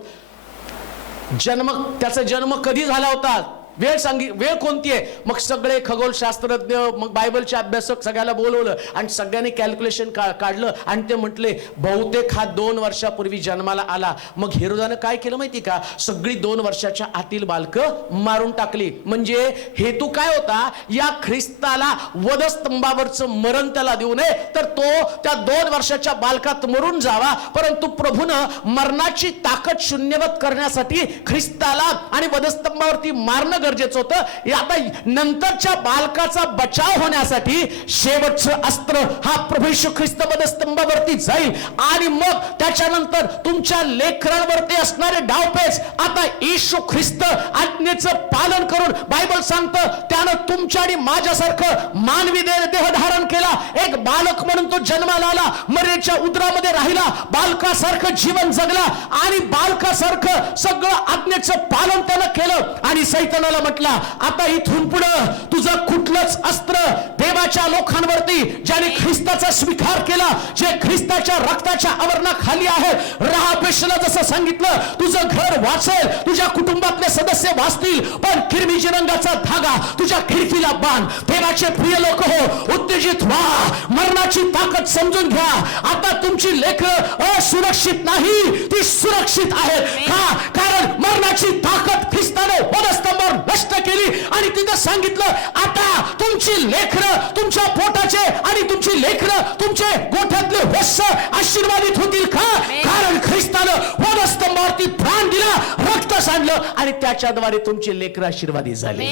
त्याचा जन्म कधी झाला होता, वेळ कोणती आहे? मग सगळे खगोलशास्त्रज्ञ, मग बायबलचे अभ्यासक सगळ्याला बोलवलं आणि सगळ्यांनी कॅल्क्युलेशन काढलं, आणि ते म्हटले बहुतेक हा 2 वर्षापूर्वी जन्माला आला. मग हेरोदानं काय केलं माहिती का? सगळी 2 वर्षाच्या आतील बालकं मारून टाकली. म्हणजे हेतू काय होता? या ख्रिस्ताला वधस्तंभावरचं मरण त्याला देऊ नये, तर तो त्या 2 वर्षाच्या बालकात मरून जावा. परंतु प्रभूनं मरणाची ताकद शून्यवत करण्यासाठी ख्रिस्ताला आणि वधस्तंभावरती मारणं गरजेचं होतं. आता नंतरच्या बालकाचा बचाव होण्यासाठी शेवटचं अस्त्र हा प्रभू येशू ख्रिस्त वधस्तंभावरती जाईल, आणि मग त्याच्यानंतर तुमच्या लेकरांवरती असणारे डावपेच आता येशू ख्रिस्त आज्ञेचं पालन करून, बायबल सांगतं त्यानं तुमच्या आणि माझ्यासारखं मानवी देह धारण केला. एक बालक म्हणून तो जन्माला आला, मरेच्या उदरामध्ये राहिला, बालकासारखं जीवन जगला, आणि बालकासारखं सगळं आज्ञेचं पालन त्यानं केलं. आणि सैतानाला म्हटला आता इथून पुढे तुझं कुठलंच अस्त्र देवाच्या लोकांवरती, ज्याने ख्रिस्ताचा स्वीकार केला, जे ख्रिस्ताच्या रक्ताच्या आवरणाखाली आहे, राहाबेशला जसं सांगितलं तुझं घर वाचेल, तुझ्या कुटुंबातले सदस्य वाचतील, पण किरमिजी रंगाचा धागा तुझ्या खिडकीला बांध. देवाचे प्रिय लोक हो, उत्तेजित व्हा, मरणाची ताकद समजून घ्या. आता तुमची लेकरं असुरक्षित नाही, ती सुरक्षित आहेत. का? कारण मरणाची ताकद ख्रिस्ताने वधस्तंभावर नष्ट केली, आणि तिथं सांगितलं आता तुमची लेकरं तुमच्या पोटाचे आणि तुमची लेकरं तुमचे गोठ्यातले वत्स आशीर्वादित होतील. का? कारण ख्रिस्तानं वधस्तंभावरती प्राण दिला, रक्त सांडलं, आणि त्याच्याद्वारे तुमचे लेकरं आशीर्वादित झाले.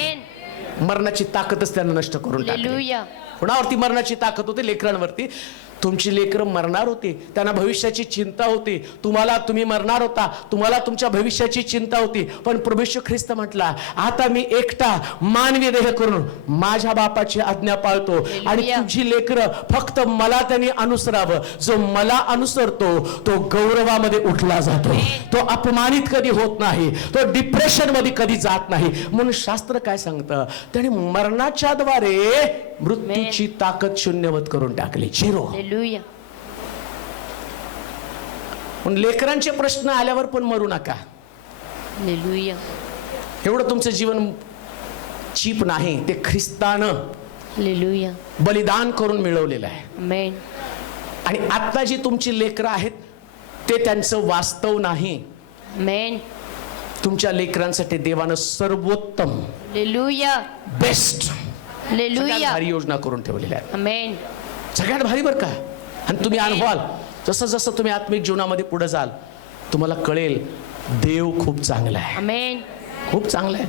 मरणाची ताकदच त्यांना नष्ट करून टाकली. कोणावरती मरणाची ताकद होती? लेकरांवरती. तुमची लेकरं मरणार होती, त्यांना भविष्याची चिंता होती. तुम्ही मरणार होता, तुम्हाला तुमच्या भविष्याची चिंता होती. पण प्रभू येशू ख्रिस्त म्हटला आता मी एकटा मानवी देह करून माझ्या बापाची आज्ञा पाळतो, आणि तुझी लेकरं फक्त मला त्यांनी अनुसरावं. जो मला अनुसरतो तो गौरवामध्ये उठला जातो, तो अपमानित कधी होत नाही, तो डिप्रेशन मध्ये कधी जात नाही. म्हणून शास्त्र काय सांगतं? त्याने मरणाच्या द्वारे मृत्यूची ताकद शून्यवत करून टाकली, झिरो. पण लेकरांचे प्रश्न आल्यावर पण मरू नका. एवढं तुमचं जीवन चीप नाही, ते ख्रिस्तानं बलिदान करून मिळवलेलं आहे. आणि आता जी तुमची लेकरं आहेत ते त्यांचं वास्तव नाही. तुमच्या लेकरांसाठी देवानं सर्वोत्तम बेस्ट भारी योजना करून ठेवलेल्या आहेत. सगळ्यात भारी बरं का. आणि तुम्ही अनुभवाल, जसं जसं तुम्ही आत्मिक जीवनामध्ये पुढे जाल तुम्हाला कळेल देव खूप चांगला आहे, खूप चांगला आहे.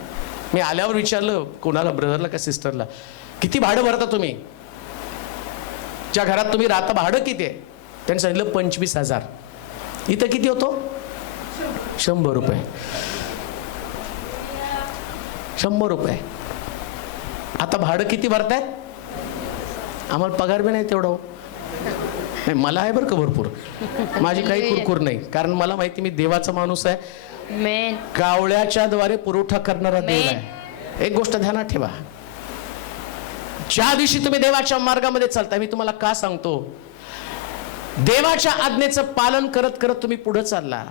मी आल्यावर विचारलं कोणाला, ब्रदरला का सिस्टरला, किती भाडं भरता तुम्ही? ज्या घरात तुम्ही राहता भाडं किती आहे? त्यांनी सांगितलं 25,000. इथं किती होतो? 100 रुपये. 100 रुपये. आता भाडं किती भरतायत? आम्हाला पगार बी नाही तेवढं. नाही, मला आहे बरं का भरपूर, माझी काही कुरकुर नाही, कारण मला माहिती मी देवाचा माणूस आहे, कावळ्याच्या द्वारे पुरवठा करणारा देव आहे. एक गोष्ट ध्यानात ठेवा, ज्या दिवशी तुम्ही देवाच्या मार्गामध्ये चालता, मी तुम्हाला का सांगतो, देवाच्या आज्ञेचं पालन करत करत तुम्ही पुढे चालला.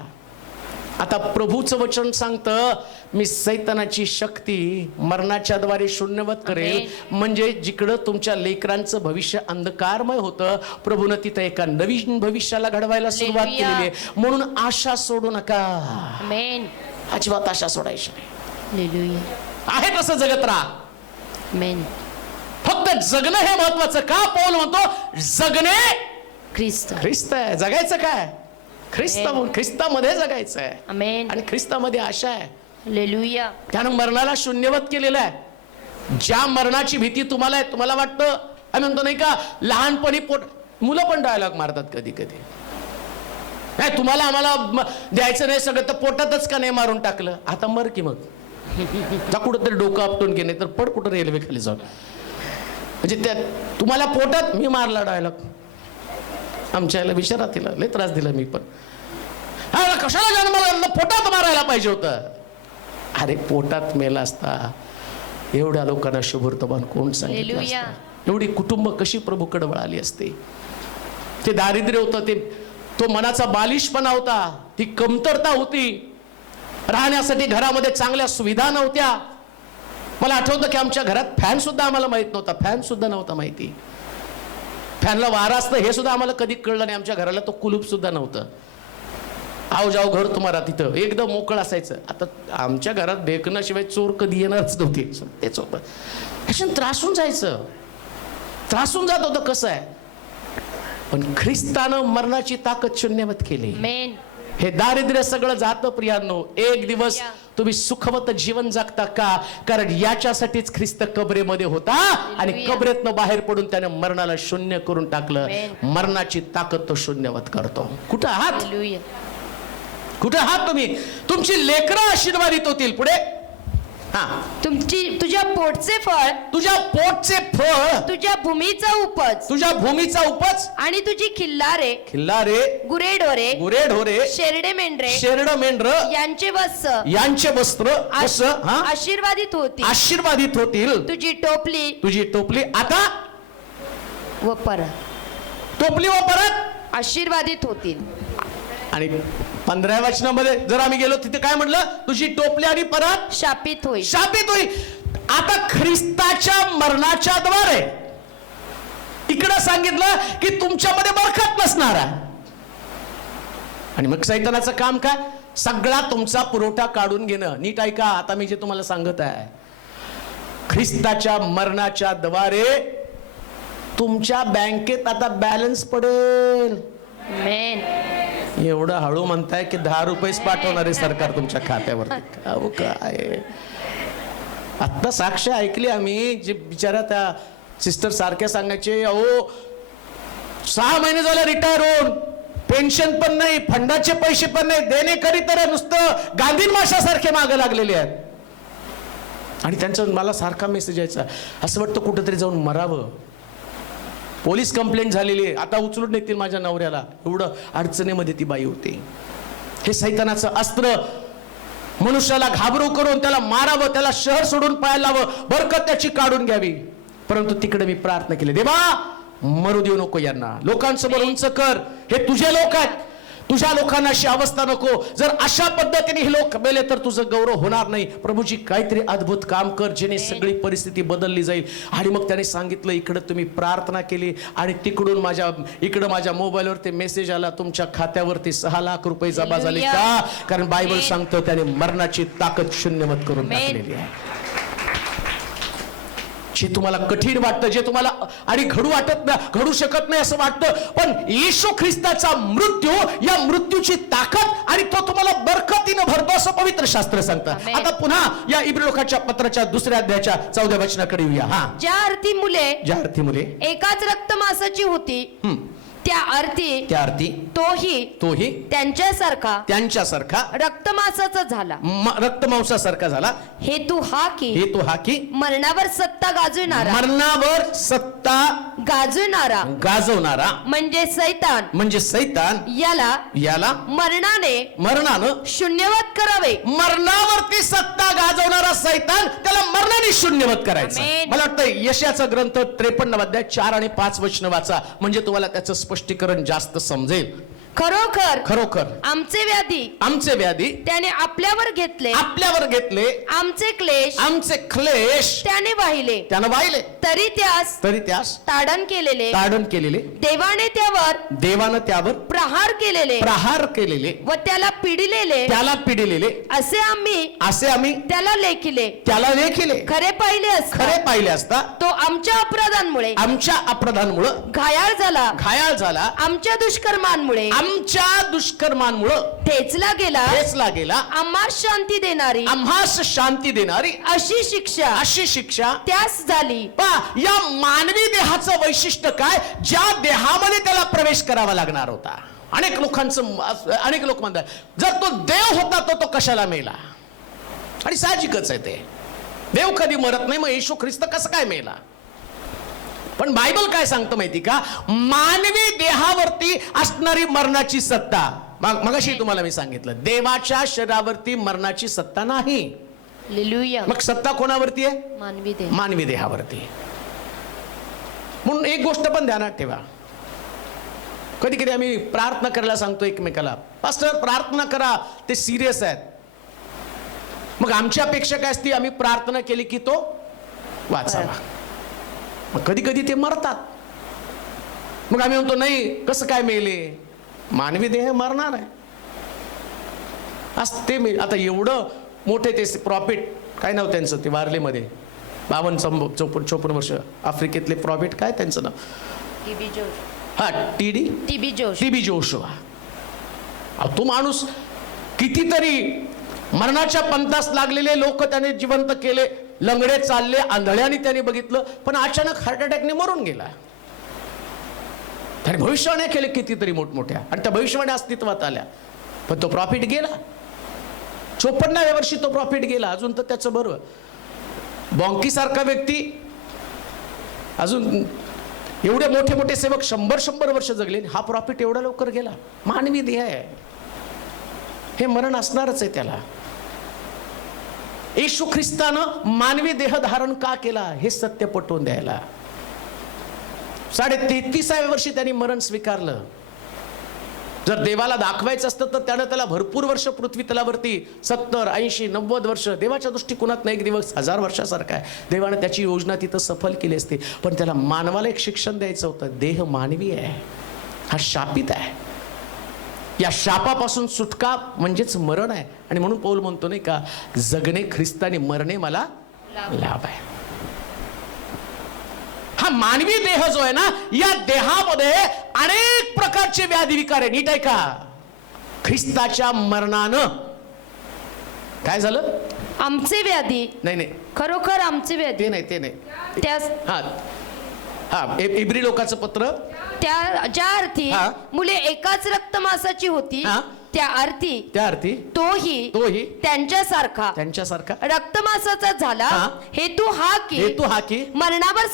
आता प्रभूचं वचन सांगतं, मी सैतानाची शक्ती मरणाच्या द्वारे शून्यवत करेल. म्हणजे जिकडं तुमच्या लेकरांचं भविष्य अंधकारमय होतं, प्रभूनं तिथं एका नवीन भविष्याला घडवायला सुरुवात केलेली आहे. म्हणून आशा सोडू नका. आमेन. अजिबात आशा सोडायची नाही. हालेलुया. आहे तसं जगत राहा. आमेन. फक्त जगणं हे महत्वाचं. का पौल म्हणतो जगणे ख्रिस्त. ख्रिस्त आहे. जगायचं काय? ख्रिस्तामध्ये जगायचं आहे. आमेन. आणि ख्रिस्तामध्ये आशा आहे. हालेलुया. त्यानं मरणाला शून्यवत केलेलं आहे. ज्या मरणाची भीती तुम्हाला आहे, तुम्हाला वाटतं, आम्ही म्हणतो नाही का, लहानपणी मुलं पण डायलॉग मारतात कधी कधी, नाही तुम्हाला आम्हाला द्यायचं नाही सगळं, तर पोटातच का नाही मारून टाकलं, आता मर की मग जा कुठंतरी डोकं आपटून घे, नाही तर पड कुठं रेल्वे खाली जाऊन. म्हणजे त्या तुम्हाला पोटात, मी मारला डायलॉग आमच्या याला विचारा, तिला लय त्रास दिला मी पण. हा कशाला जन्माला पोटात मारायला पाहिजे होतं. अरे पोटात मेला असता एवढ्या लोकांना शुभवर्तमान कोण सांगितलं असतं? एवढी कुटुंब कशी प्रभूकडे वळाली असते? ते दारिद्र्य होतं, ते तो मनाचा बालिशपणा होता, ती कमतरता होती, राहण्यासाठी घरामध्ये चांगल्या सुविधा नव्हत्या. मला आठवतं की आमच्या घरात फॅन सुद्धा आम्हाला माहित नव्हता, फॅन सुद्धा नव्हता माहिती. फॅनला वारा असतं हे सुद्धा आम्हाला कधी कळलं नाही. आमच्या घराला तो कुलूप सुद्धा नव्हतं. आव जाऊ घर तुम्हाला तिथं एकदम मोकळं असायचं. आता आमच्या घरात देखण्याशिवाय चोर कधी येणारच नव्हते. तेच होतं. ह्याच्यानं त्रासून जायचं, त्रासून जात होतं. कसं आहे, पण ख्रिस्तानं मरणाची ताकद शून्यवत केली. हे दारिद्र्य सगळं जातं प्रियांनो. एक दिवस तुम्ही सुखवत जीवन जगता का? कारण याच्यासाठीच ख्रिस्त कबरेमध्ये होता आणि कबरेतनं बाहेर पडून त्याने मरणाला शून्य करून टाकलं. मरणाची ताकद तो शून्यवत करतो. कुठं आहात? कुठं आहात तुम्ही? तुमची लेकरं आशीर्वादित होतील पुढे. तुझ्या पोटचे फळ, तुझ्या पोटचे फळ, तुझ्या भूमीचा उपज, तुझ्या भूमीचा उपज, आणि तुझी खिल्लारे, गुरेढोरे, गुरेढोरे, शेरडे मेंढरे, शेरड मेंढर यांचे वस्त्र, यांचे वस्त्र आशीर्वादित होतील. आशीर्वादित होतील. तुझी टोपली, तुझी टोपली आता व परत, टोपली व परत आशीर्वादित होतील. आणि 15व्या वचनामध्ये जर आम्ही गेलो तिथे काय म्हटलं? तुझी टोपली आणि परत शापित होईल. शापित होईल. आता ख्रिस्ताच्या मरणाच्या द्वारे इकडं सांगितलं की तुमच्यामध्ये बरकत नसणार आहे. आणि मग सैतानाचं काम काय? सगळा तुमचा पुरवठा काढून घेणं. नीट ऐका आता मी जे तुम्हाला सांगत आहे, ख्रिस्ताच्या मरणाच्या द्वारे तुमच्या बँकेत आता बॅलन्स पडेल. एवढं हळू म्हणताय की 10 रुपयेच पाठवणार आहे सरकार तुमच्या खात्यावर. काय आत्ता साक्ष ऐकली आम्ही, जे बिचारा त्या सिस्टर सारख्या सांगायचे, अहो 6 महिने झाले रिटायर होऊन, पेन्शन पण नाही, फंडाचे पैसे पण नाही, देणेकरी तर नुसतं गांधीन माशासारखे मागे लागलेले आहेत. आणि त्यांचा मला सारखा मेसेज यायचा, असं वाटतं कुठंतरी जाऊन मरावं. पोलीस कंप्लेंट झालेली आहे, आता उचलून नेतील माझ्या नवऱ्याला. एवढं अडचणीमध्ये ती बाई होती. हे सैतानाचं अस्त्र, मनुष्याला घाबरू करून त्याला मारावं, त्याला शहर सोडून पळायला लावं, बरकत त्याची काढून घ्यावी. परंतु तिकडे मी प्रार्थना केली, देवा मरू देऊ नको यांना, लोकांसमोर उंच कर, हे तुझे लोक आहेत, तुझ्या लोकांना अशी अवस्था नको. जर अशा पद्धतीने हे लोक मेले तर तुझं गौरव होणार नाही. प्रभूजी काहीतरी अद्भुत काम कर, जेणे सगळी परिस्थिती बदलली जाईल. आणि मग त्याने सांगितलं, इकडे तुम्ही प्रार्थना केली आणि तिकडून माझ्या मोबाईलवर ते मेसेज आला, तुमच्या खात्यावरती 6 लाख रुपये जमा झाले. का? कारण बायबल सांगतं त्याने मरणाची ताकद शून्यवत करून टाकलेली आहे. जे तुम्हाला कठीण वाटतं, जे तुम्हाला आणि घडू शकत नाही असं वाटतं, पण येशू ख्रिस्ताचा मृत्यू, या मृत्यूची ताकद आणि तो तुम्हाला बरकतीनं भरतो असं पवित्र शास्त्र सांगतं. आता पुन्हा या इब्री लोकांच्या पत्राच्या 2ऱ्या अध्यायाच्या 14व्या वचनाकडे येऊया. ज्या अर्थी मुले एकाच रक्तमासाची होती, त्या अर्थी तोही त्यांच्यासारखा रक्तमासाचा झाला, रक्तमांसासारखा झाला. हेतू हा की मरणावर सत्ता गाजवणारा म्हणजे सैतान याला मरणानं शून्यवत करावे. मरणावरती सत्ता गाजवणारा सैतान त्याला मरणाने शून्यवत करायचं. आमेन. मला वाटतं यशाचा ग्रंथ 53 अध्याय 4 आणि 5 वचन वाचा, म्हणजे तुम्हाला त्याचं स्पष्टीकरण जास्त समजेल. खरोखर खरोखर आमचे व्याधी त्याने आपल्यावर घेतले, आमचे क्लेश त्याने वाहिले, त्यानं वाहिले, तरी त्यास ताडण केलेले देवाने त्यावर प्रहार केलेले व त्याला पिडिलेले असे आम्ही त्याला लेखिले. खरे पाहिले असता तो आमच्या अपराधांमुळे घायाळ झाला, आमच्या दुष्कर्मांमुळे ठेचला गेला. आम्हास शांती देणारी अशी शिक्षा त्यास झाली. या मानवी देहाचं वैशिष्ट्य काय, ज्या देहामध्ये त्याला प्रवेश करावा लागणार होता. अनेक लोक म्हणतात जर तो देव होता तो कशाला मेला. आणि साहजिकच आहे, ते देव कधी मरत नाही, मग येशू ख्रिस्त कसं काय मेला. पण बायबल काय सांगतं माहिती का, मानवी देहावरती असणारी मरणाची सत्ता, मगाशी तुम्हाला मी सांगितलं देवाच्या शरीरावरती मरणाची सत्ता नाही. हालेलुया. मग सत्ता कोणावरती आहे, मानवी देहावरती. म्हणून एक गोष्ट पण ध्यानात ठेवा, कधी कधी आम्ही प्रार्थना करायला सांगतो एकमेकाला, पास्टर प्रार्थना करा, ते सिरियस आहेत. मग आमची अपेक्षा काय असते, आम्ही प्रार्थना केली की तो वाचावा. मग कधी कधी ते मरतात. मग आम्ही म्हणतो नाही, कसं काय मेले, मानवी देह मरणार आहे. ते आता एवढं मोठे ते प्रॉफिट, काय नाव त्यांचं, ते वारलेमध्ये 52-54 वर्ष आफ्रिकेतले प्रॉफिट, काय त्यांचं नाव, टीबी जोशुआ. तो माणूस कितीतरी मरणाच्या पंथास लागलेले लोक त्याने जिवंत केले, लंगडे चालले, आंधळ्याने त्याने बघितलं, पण अचानक हार्ट अटॅकने मरून गेला. त्याने भविष्यवाण्या केले कितीतरी मोठमोठ्या, आणि त्या भविष्यवाण्या अस्तित्वात आल्या, पण तो प्रॉफिट गेला. 54व्या वर्षी तो प्रॉफिट गेला. अजून तर त्याचं बरं, बॉन्की सारखा व्यक्ती अजून एवढे मोठे मोठे सेवक 100 वर्ष जगले, हा प्रॉफिट एवढा लवकर गेला. मानवी देह आहे, हे मरण असणारच आहे त्याला. येशू ख्रिस्तानं मानवी देह धारण का केला हे सत्य पटवून द्यायला 33व्या वर्षी त्यांनी मरण स्वीकारलं. जर देवाला दाखवायचं असतं तर त्याला भरपूर वर्ष पृथ्वी तलावरती 70, 80, 90 वर्ष, देवाच्या दृष्टिकोनात एक दिवस 1000 वर्षासारखा आहे. देवाने त्याची योजना तिथं सफल केली असते, पण त्याला मानवाला एक शिक्षण द्यायचं होतं. देह मानवी आहे, हा शापित आहे. या शापापासून सुटका म्हणजेच मरण आहे. आणि म्हणून पौल म्हणतो नाही का, जगणे ख्रिस्ताने, मरणे मला लाभ आहे. हा मानवी देह जो आहे ना, या देहामध्ये अनेक प्रकारचे व्याधी विकार आहे. नीट आहे का, ख्रिस्ताच्या मरणानं काय झालं, आमचे व्याधी, नाही खरोखर आमचे व्याधी, ते नाही त्यास इब्री लोकांचं पत्र, ज्या अर्थी मुले एकाच रक्तमासाची होती, त्या अर्थी तोही त्यांच्यासारखा रक्तमासाचा झाला. हेतू हा की मरणावर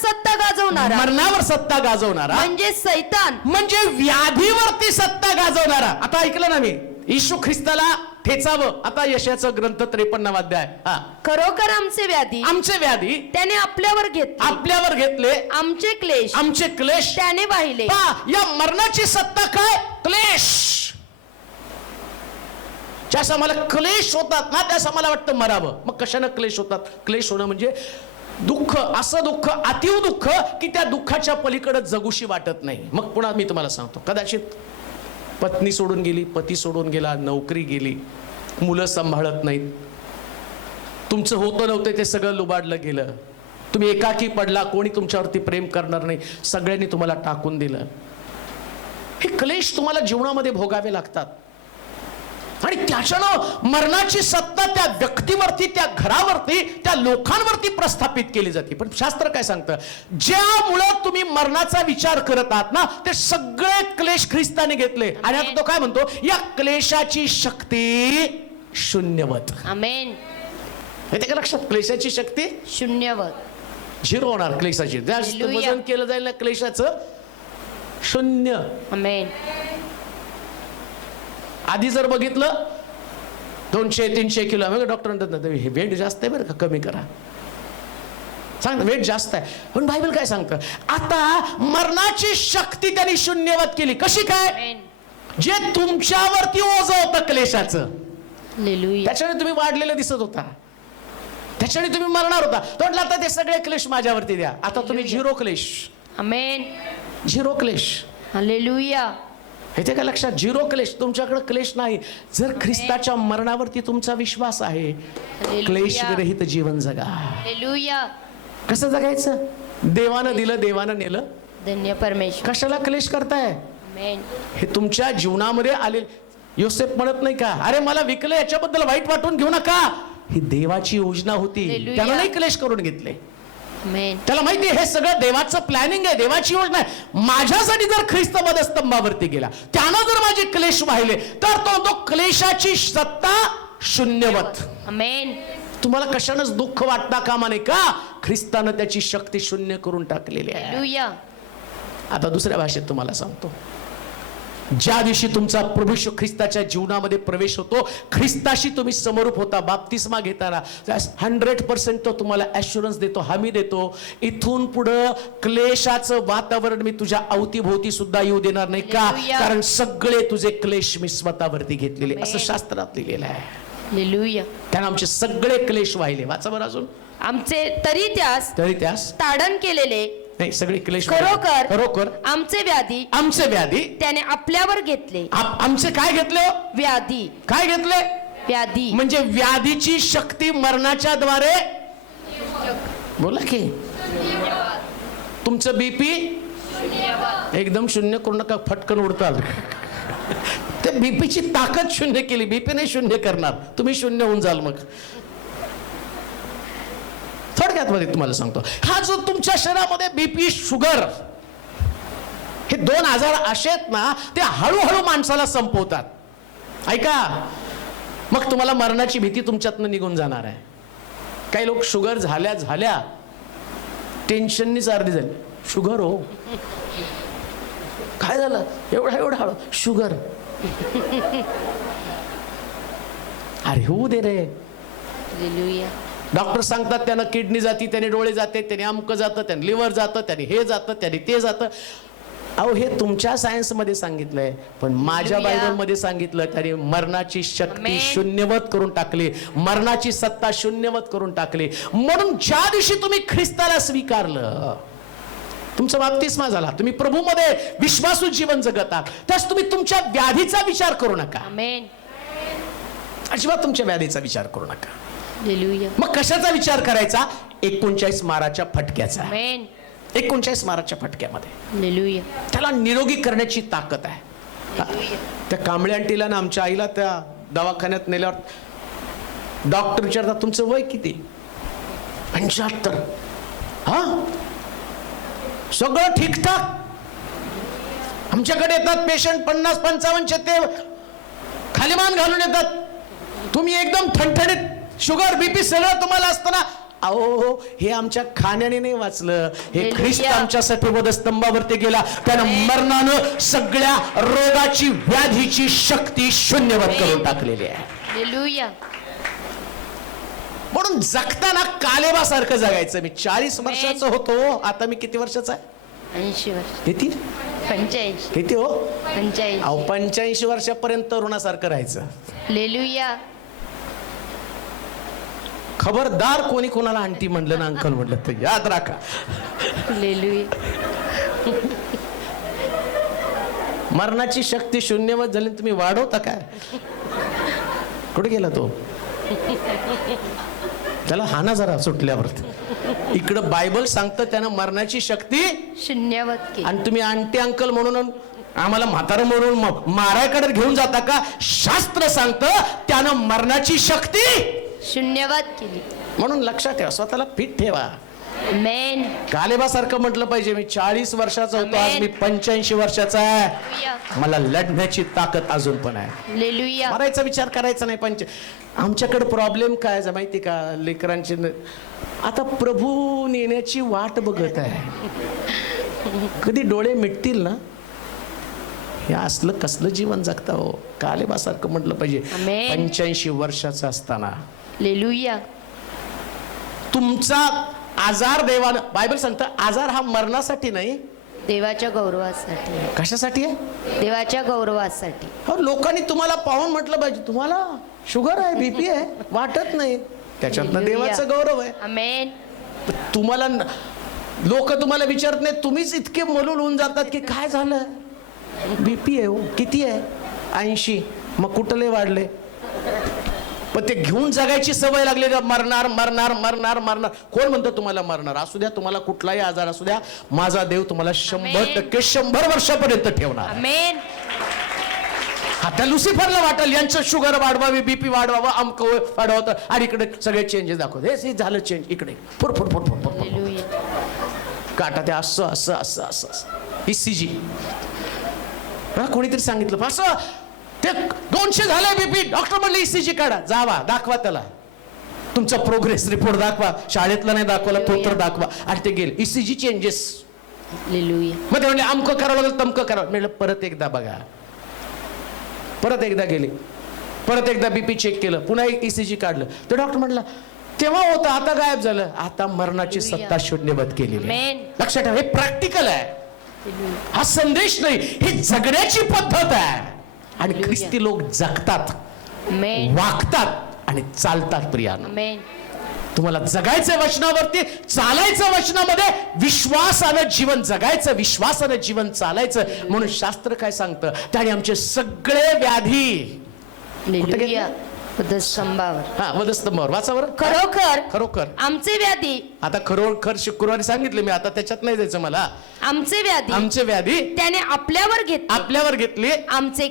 सत्ता गाजवणारा म्हणजे सैतान, म्हणजे व्याधीवरती सत्ता गाजवणारा. आता ऐकलं ना मी, येशू ख्रिस्ताला ठेचावं. आता यशाचा ग्रंथ 53 अध्याय. खरोखर आमचे व्याधी त्याने आपल्यावर घेतले, आमचे क्लेश त्याने वाहिले. या मरणाची सत्ता काय, क्लेश. ज्यास मला क्लेश होतात ना, त्यास मला वाटतं मरावं. मग कशानं क्लेश होतात, क्लेश होणं म्हणजे दुःख, असं दुःख, अतीव दुःख की त्या दुःखाच्या पलीकडे जगूशी वाटत नाही. मग पुन्हा मी तुम्हाला सांगतो, कदाचित पत्नी सोडून गेली, पती सोडून गेला, नोकरी गेली, मुलं सांभाळत नाहीत, तुमचं होतं नव्हतं ते सगळं लुबाडलं गेलं, तुम्ही एकाकी पडला, कोणी तुमच्यावरती प्रेम करणार नाही, सगळ्यांनी तुम्हाला टाकून दिलं. हे क्लेश तुम्हाला जीवनामध्ये भोगावे लागतात. आणि त्याच्यानं मरणाची सत्ता त्या व्यक्तीवरती, त्या घरावरती, त्या लोकांवरती प्रस्थापित केली जाते. पण शास्त्र काय सांगतं, ज्यामुळं तुम्ही मरणाचा विचार करत आहात ना, ते सगळे क्लेश ख्रिस्ताने घेतले. आणि आता तो काय म्हणतो, या क्लेशाची शक्ती शून्यवत. आमेन. येते का लक्षात, क्लेशाची शक्ती शून्यवत, झिरो होणार. क्लेशाची जास्त वजन केलं जाईल ना क्लेशाचं, शून्य. आमेन. आधी जर बघितलं 200-300 किलो. मग डॉक्टर म्हणतात हे वेट जास्त आहे बरं का, कमी करा. सांग वेट जास्त आहे. पण बायबल काय सांगतं, आता मरणाची शक्ती त्यांनी शून्यवत केली. कशी काय? जे तुमच्यावरती ओझं होतं क्लेशाचं, त्याच्याने तुम्ही वाढलेलं दिसत होता, त्याच्याने तुम्ही मरणार होता. तो म्हटलं आता ते सगळे क्लेश माझ्यावरती द्या. आता तुम्ही झिरो क्लेश. आमेन. झिरो क्लेश. हालेलुया. येते का लक्षात? झिरो क्लेश. तुमच्याकडे क्लेश नाही. जर ख्रिस्ताच्या मरणावरती तुमचा विश्वास आहे, क्लेश रहित जीवन जगा. हालेलुया. कसं जगायचं? देवानं दिलं, देवानं नेलं. धन्य परमेश्वर. कशाला क्लेश करताय? आमेन. हे तुमच्या जीवनामध्ये आले. योसेफ म्हणत नाही का, अरे मला विकलं, याच्याबद्दल वाईट वाटून घेऊ नका. ही देवाची योजना होती. हालेलुया. त्याला नाही क्लेश करून घेतले. आमेन. त्याला माहिती हे सगळं देवाचं प्लॅनिंग आहे, देवाची योजना आहे. माझ्यासाठी जर ख्रिस्त स्तंभावरती गेला, त्यानं जर माझे क्लेश वाहिले, तर तो क्लेशाची सत्ता शून्यवत. आमेन. तुम्हाला कशानंच दुःख वाटता कामा नये का? ख्रिस्तानं त्याची शक्ती शून्य करून टाकलेली आहे. हालेलुया. आता दुसऱ्या भाषेत तुम्हाला सांगतो, ज्या दिवशी तुमचा प्रभू येशू ख्रिस्ताच्या जीवनामध्ये प्रवेश होतो, ख्रिस्ताशी तुम्ही समरूप होता, बाप्तिस्मा घेताना 100% तो तुम्हाला ॲश्युरन्स देतो, हमी देतो, इथून पुढं क्लेशाचं वातावरण मी तुझ्या अवतीभोवती सुद्धा येऊ देणार नाही. का? कारण सगळे तुझे क्लेश मी स्वतःवरती घेतलेले, असं शास्त्रात लिहिलेलं आहे. हालेलुया. त्यानं आमचे सगळे क्लेश वाहिले. वाचा बरं अजून. आमचे तरी त्यास ताडण केलेले नाही, सगळे क्लेश खरोखर आमचे व्याधी त्याने आपल्यावर घेतले. आमचे काय घेतले? व्याधी. काय घेतले? व्याधी. म्हणजे व्याधीची शक्ती मरणाच्या द्वारे. बोला की, तुमचं बीपी एकदम शून्य करू नका, फटकन उडताल. ते बीपीची ताकद शून्य केली. बीपी नाही शून्य करणार, तुम्ही शून्य होऊन जाल. मग थोडक्यात मध्ये तुम्हाला सांगतो, हा जो तुमच्या शरीरामध्ये बीपी, शुगर, हे 2 आजार असे आहेत ना, ते हळूहळू माणसाला संपवतात. ऐका, मग तुम्हाला मरणाची भीती तुमच्यातनं निघून जाणार आहे. काही लोक शुगर झाल्या टेन्शननीच अर्धी झाली. शुगर हो, काय झालं? एवढा हळू शुगर. अरे होऊ दे रे. हालेलुया. डॉक्टर सांगतात त्यानं किडनी जाती, त्याने डोळे जाते, त्याने अमकं जातं, त्याने लिव्हर जातं, त्याने हे जातं, त्याने ते जातं. अहो, हे तुमच्या सायन्समध्ये सांगितलंय, पण माझ्या बायबलमध्ये सांगितलं, त्याने मरणाची शक्ती शून्यवत करून टाकली, मरणाची सत्ता शून्यवत करून टाकली. म्हणून ज्या दिवशी तुम्ही ख्रिस्ताला स्वीकारलं, तुमचा बाप्तिस्मा झाला, तुम्ही प्रभूमध्ये विश्वासू जीवन जगत आहात, त्यास तुम्ही तुमच्या व्याधीचा विचार करू नका. आमेन. अजिबात तुमच्या व्याधीचा विचार करू नका. हालेलुया. मग कशाचा विचार करायचा? 39 माराच्या फटक्याचा. आमेन. 39 माराच्या फटक्यामध्ये हालेलुया. त्याला निरोगी करण्याची ताकद आहे. त्या कांबळे आंटीला ना, आमच्या आईला त्या दवाखान्यात नेल्यावर डॉक्टर विचारतात, तुमचं वय किती? 75. हा, सगळं ठीकठाक. आमच्याकडे येतात पेशंट 50-55चे, ते खालीमान घालून येतात. तुम्ही एकदम ठणठणीत, शुगर, बीपी सगळं तुम्हाला असताना, अहो हे आमच्या खाण्याने नाही वाचलं, हे ख्रिस्त आमच्यासाठी वधस्तंभावरती गेला, त्यानं मरणानं सगळ्या रोगाची, व्याधीची शक्ती शून्यवत करून टाकलेली आहे. हालेलुया. म्हणून जगताना कालेबासारखं जगायचं. मी 40 वर्षाचा होतो, आता मी किती वर्षाचा आहे? 80 वर्ष. किती? 85. किती हो? 85. अहो 85 वर्षापर्यंत तरुणासारखं राहायचं. हालेलुया. खबरदार कोणी कोणाला आंटी म्हणलं ना, अंकल म्हणलं तर याद राखा. हालेलुया. मरणाची शक्ती शून्यवत झाली, तुम्ही वाढवता काय? कुठे गेला तो? त्याला हाना जरा सुटल्यावर. इकडं बायबल सांगतं त्यानं मरणाची शक्ती शून्यवत केली, आणि तुम्ही आंटी अंकल म्हणून आम्हाला म्हातारं म्हणून मारायकडे घेऊन जाता का? शास्त्र सांगतं त्यानं मरणाची शक्ती शून्यवत केली. म्हणून लक्षात ठेवा, स्वतःला फिट ठेवा. आमेन. कालेबासारखं म्हटलं पाहिजे, मी 40 वर्षाचा होतो, आज मी 85 वर्षाचा आहे, मला लढण्याची ताकद अजून पण आहे. हालेलुया. मरायचा विचार करायचा नाही. आमच्याकडे प्रॉब्लेम काय आहे माहिती का? लेकरांची आता प्रभू नेण्याची वाट बघत आहे. कधी डोळे मिटतील ना, हे असलं कसलं जीवन जगता हो. कालेबासारखं म्हटलं पाहिजे. आमेन. 85 वर्षाचा असताना हालेलुया. तुमचा आजार देवानं, बायबल सांगतं आजार हा मरणासाठी नाही, देवाच्या गौरवासाठी. कशासाठी आहे? देवाच्या गौरवासाठी. हो, लोकांनी तुम्हाला पाहून म्हटलं पाहिजे तुम्हाला शुगर आहे, बीपी आहे, वाटत नाही, त्याच्यातनं हालेलुया. देवाचा गौरव आहे. आमेन. तुम्हाला लोक तुम्हाला विचारत नाही, तुम्हीच इतके मलूल होऊन जातात की काय झालं, बीपी आहे हो, किती आहे, 80, मग कुठले वाढले. पण ते घेऊन जगायची सवय लागली, मरणार मरणार मरणार मरणार. कोण म्हणतं तुम्हाला मरणार? असू द्या, तुम्हाला कुठलाही आजार असू द्या, माझा देव तुम्हाला 100% 100 वर्षापर्यंत ठेवणार. आमेन. आता लुसिफरला वाटेल यांचं शुगर वाढवावी, बीपी वाढवावं, अमक वाढवतं, आणि इकडे सगळे चेंजेस दाखवत. हे झालं चेंज, इकडे फुर फुर फुर फुर फुर हालेलुया. काटा ते असं असं असं असं ECG. कोणीतरी सांगितलं असं ते 200 झालंय बीपी, डॉक्टर म्हणले ECG काढा, जावा दाखवा त्याला, तुमचा प्रोग्रेस रिपोर्ट दाखवा, शाळेतला नाही दाखवला तो तर दाखवा. आणि ते गेले ECG चेंजेस. हालेलुया. मग ते म्हणले अमकं करावं लागेल, तमकं करावं. म्हणलं परत एकदा बघा, परत एकदा गेले, परत एकदा बीपी चेक केलं, पुन्हा ECG काढलं. तर डॉक्टर म्हणला तेव्हा होतं, आता गायब झालं. आता मरणाची सत्ता शून्यवत केलेली. आमेन. लक्षात ठेवा, हे प्रॅक्टिकल आहे, हा संदेश नाही, ही जगण्याची पद्धत आहे. आणि ख्रिस्ती लोक जगतात, आमेन. वागतात आणि चालतात. प्रियानं, आमेन. तुम्हाला जगायचं वचनावरती, चालायचं वचनामध्ये, विश्वासानं जीवन जगायचं, विश्वासानं जीवन चालायचं. म्हणून शास्त्र काय सांगतं, त्याने आमचे सगळे व्याधी, हालेलुया. वधस्तंभावर. हा वधस्तंभावर, वाचा बरं. खरोखर खरोखर आमचे व्याधी, आता खरोखर शुक्रवारी सांगितले मी, आता त्याच्यात नाही जायचं मला. आमचे व्याधी आमचे व्याधी त्याने आपल्यावर घेतले, आमचे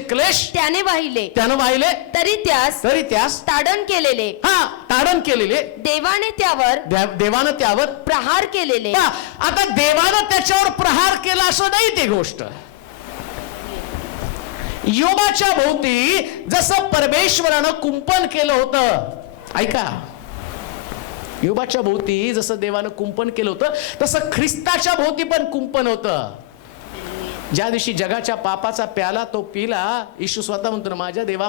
क्लेश त्याने वाहिले, त्यानं वाहिले, तरी त्यास ताडण केलेले, हा ताडण केलेले, देवानं त्यावर प्रहार केलेले. आता देवानं त्याच्यावर प्रहार केला असं नाही ते गोष्ट. योबाच्या भोवती जसं परमेश्वरानं कुंपण केलं होतं, ऐका, योबाच्या भोवती जसं देवानं कुंपण केलं होतं, तसं ख्रिस्ताच्या भोवती पण कुंपण होतं. ज्या दिवशी जगाच्या पापाचा प्याला तो पिला, येशू स्वतः म्हणतो ना, माझ्या देवा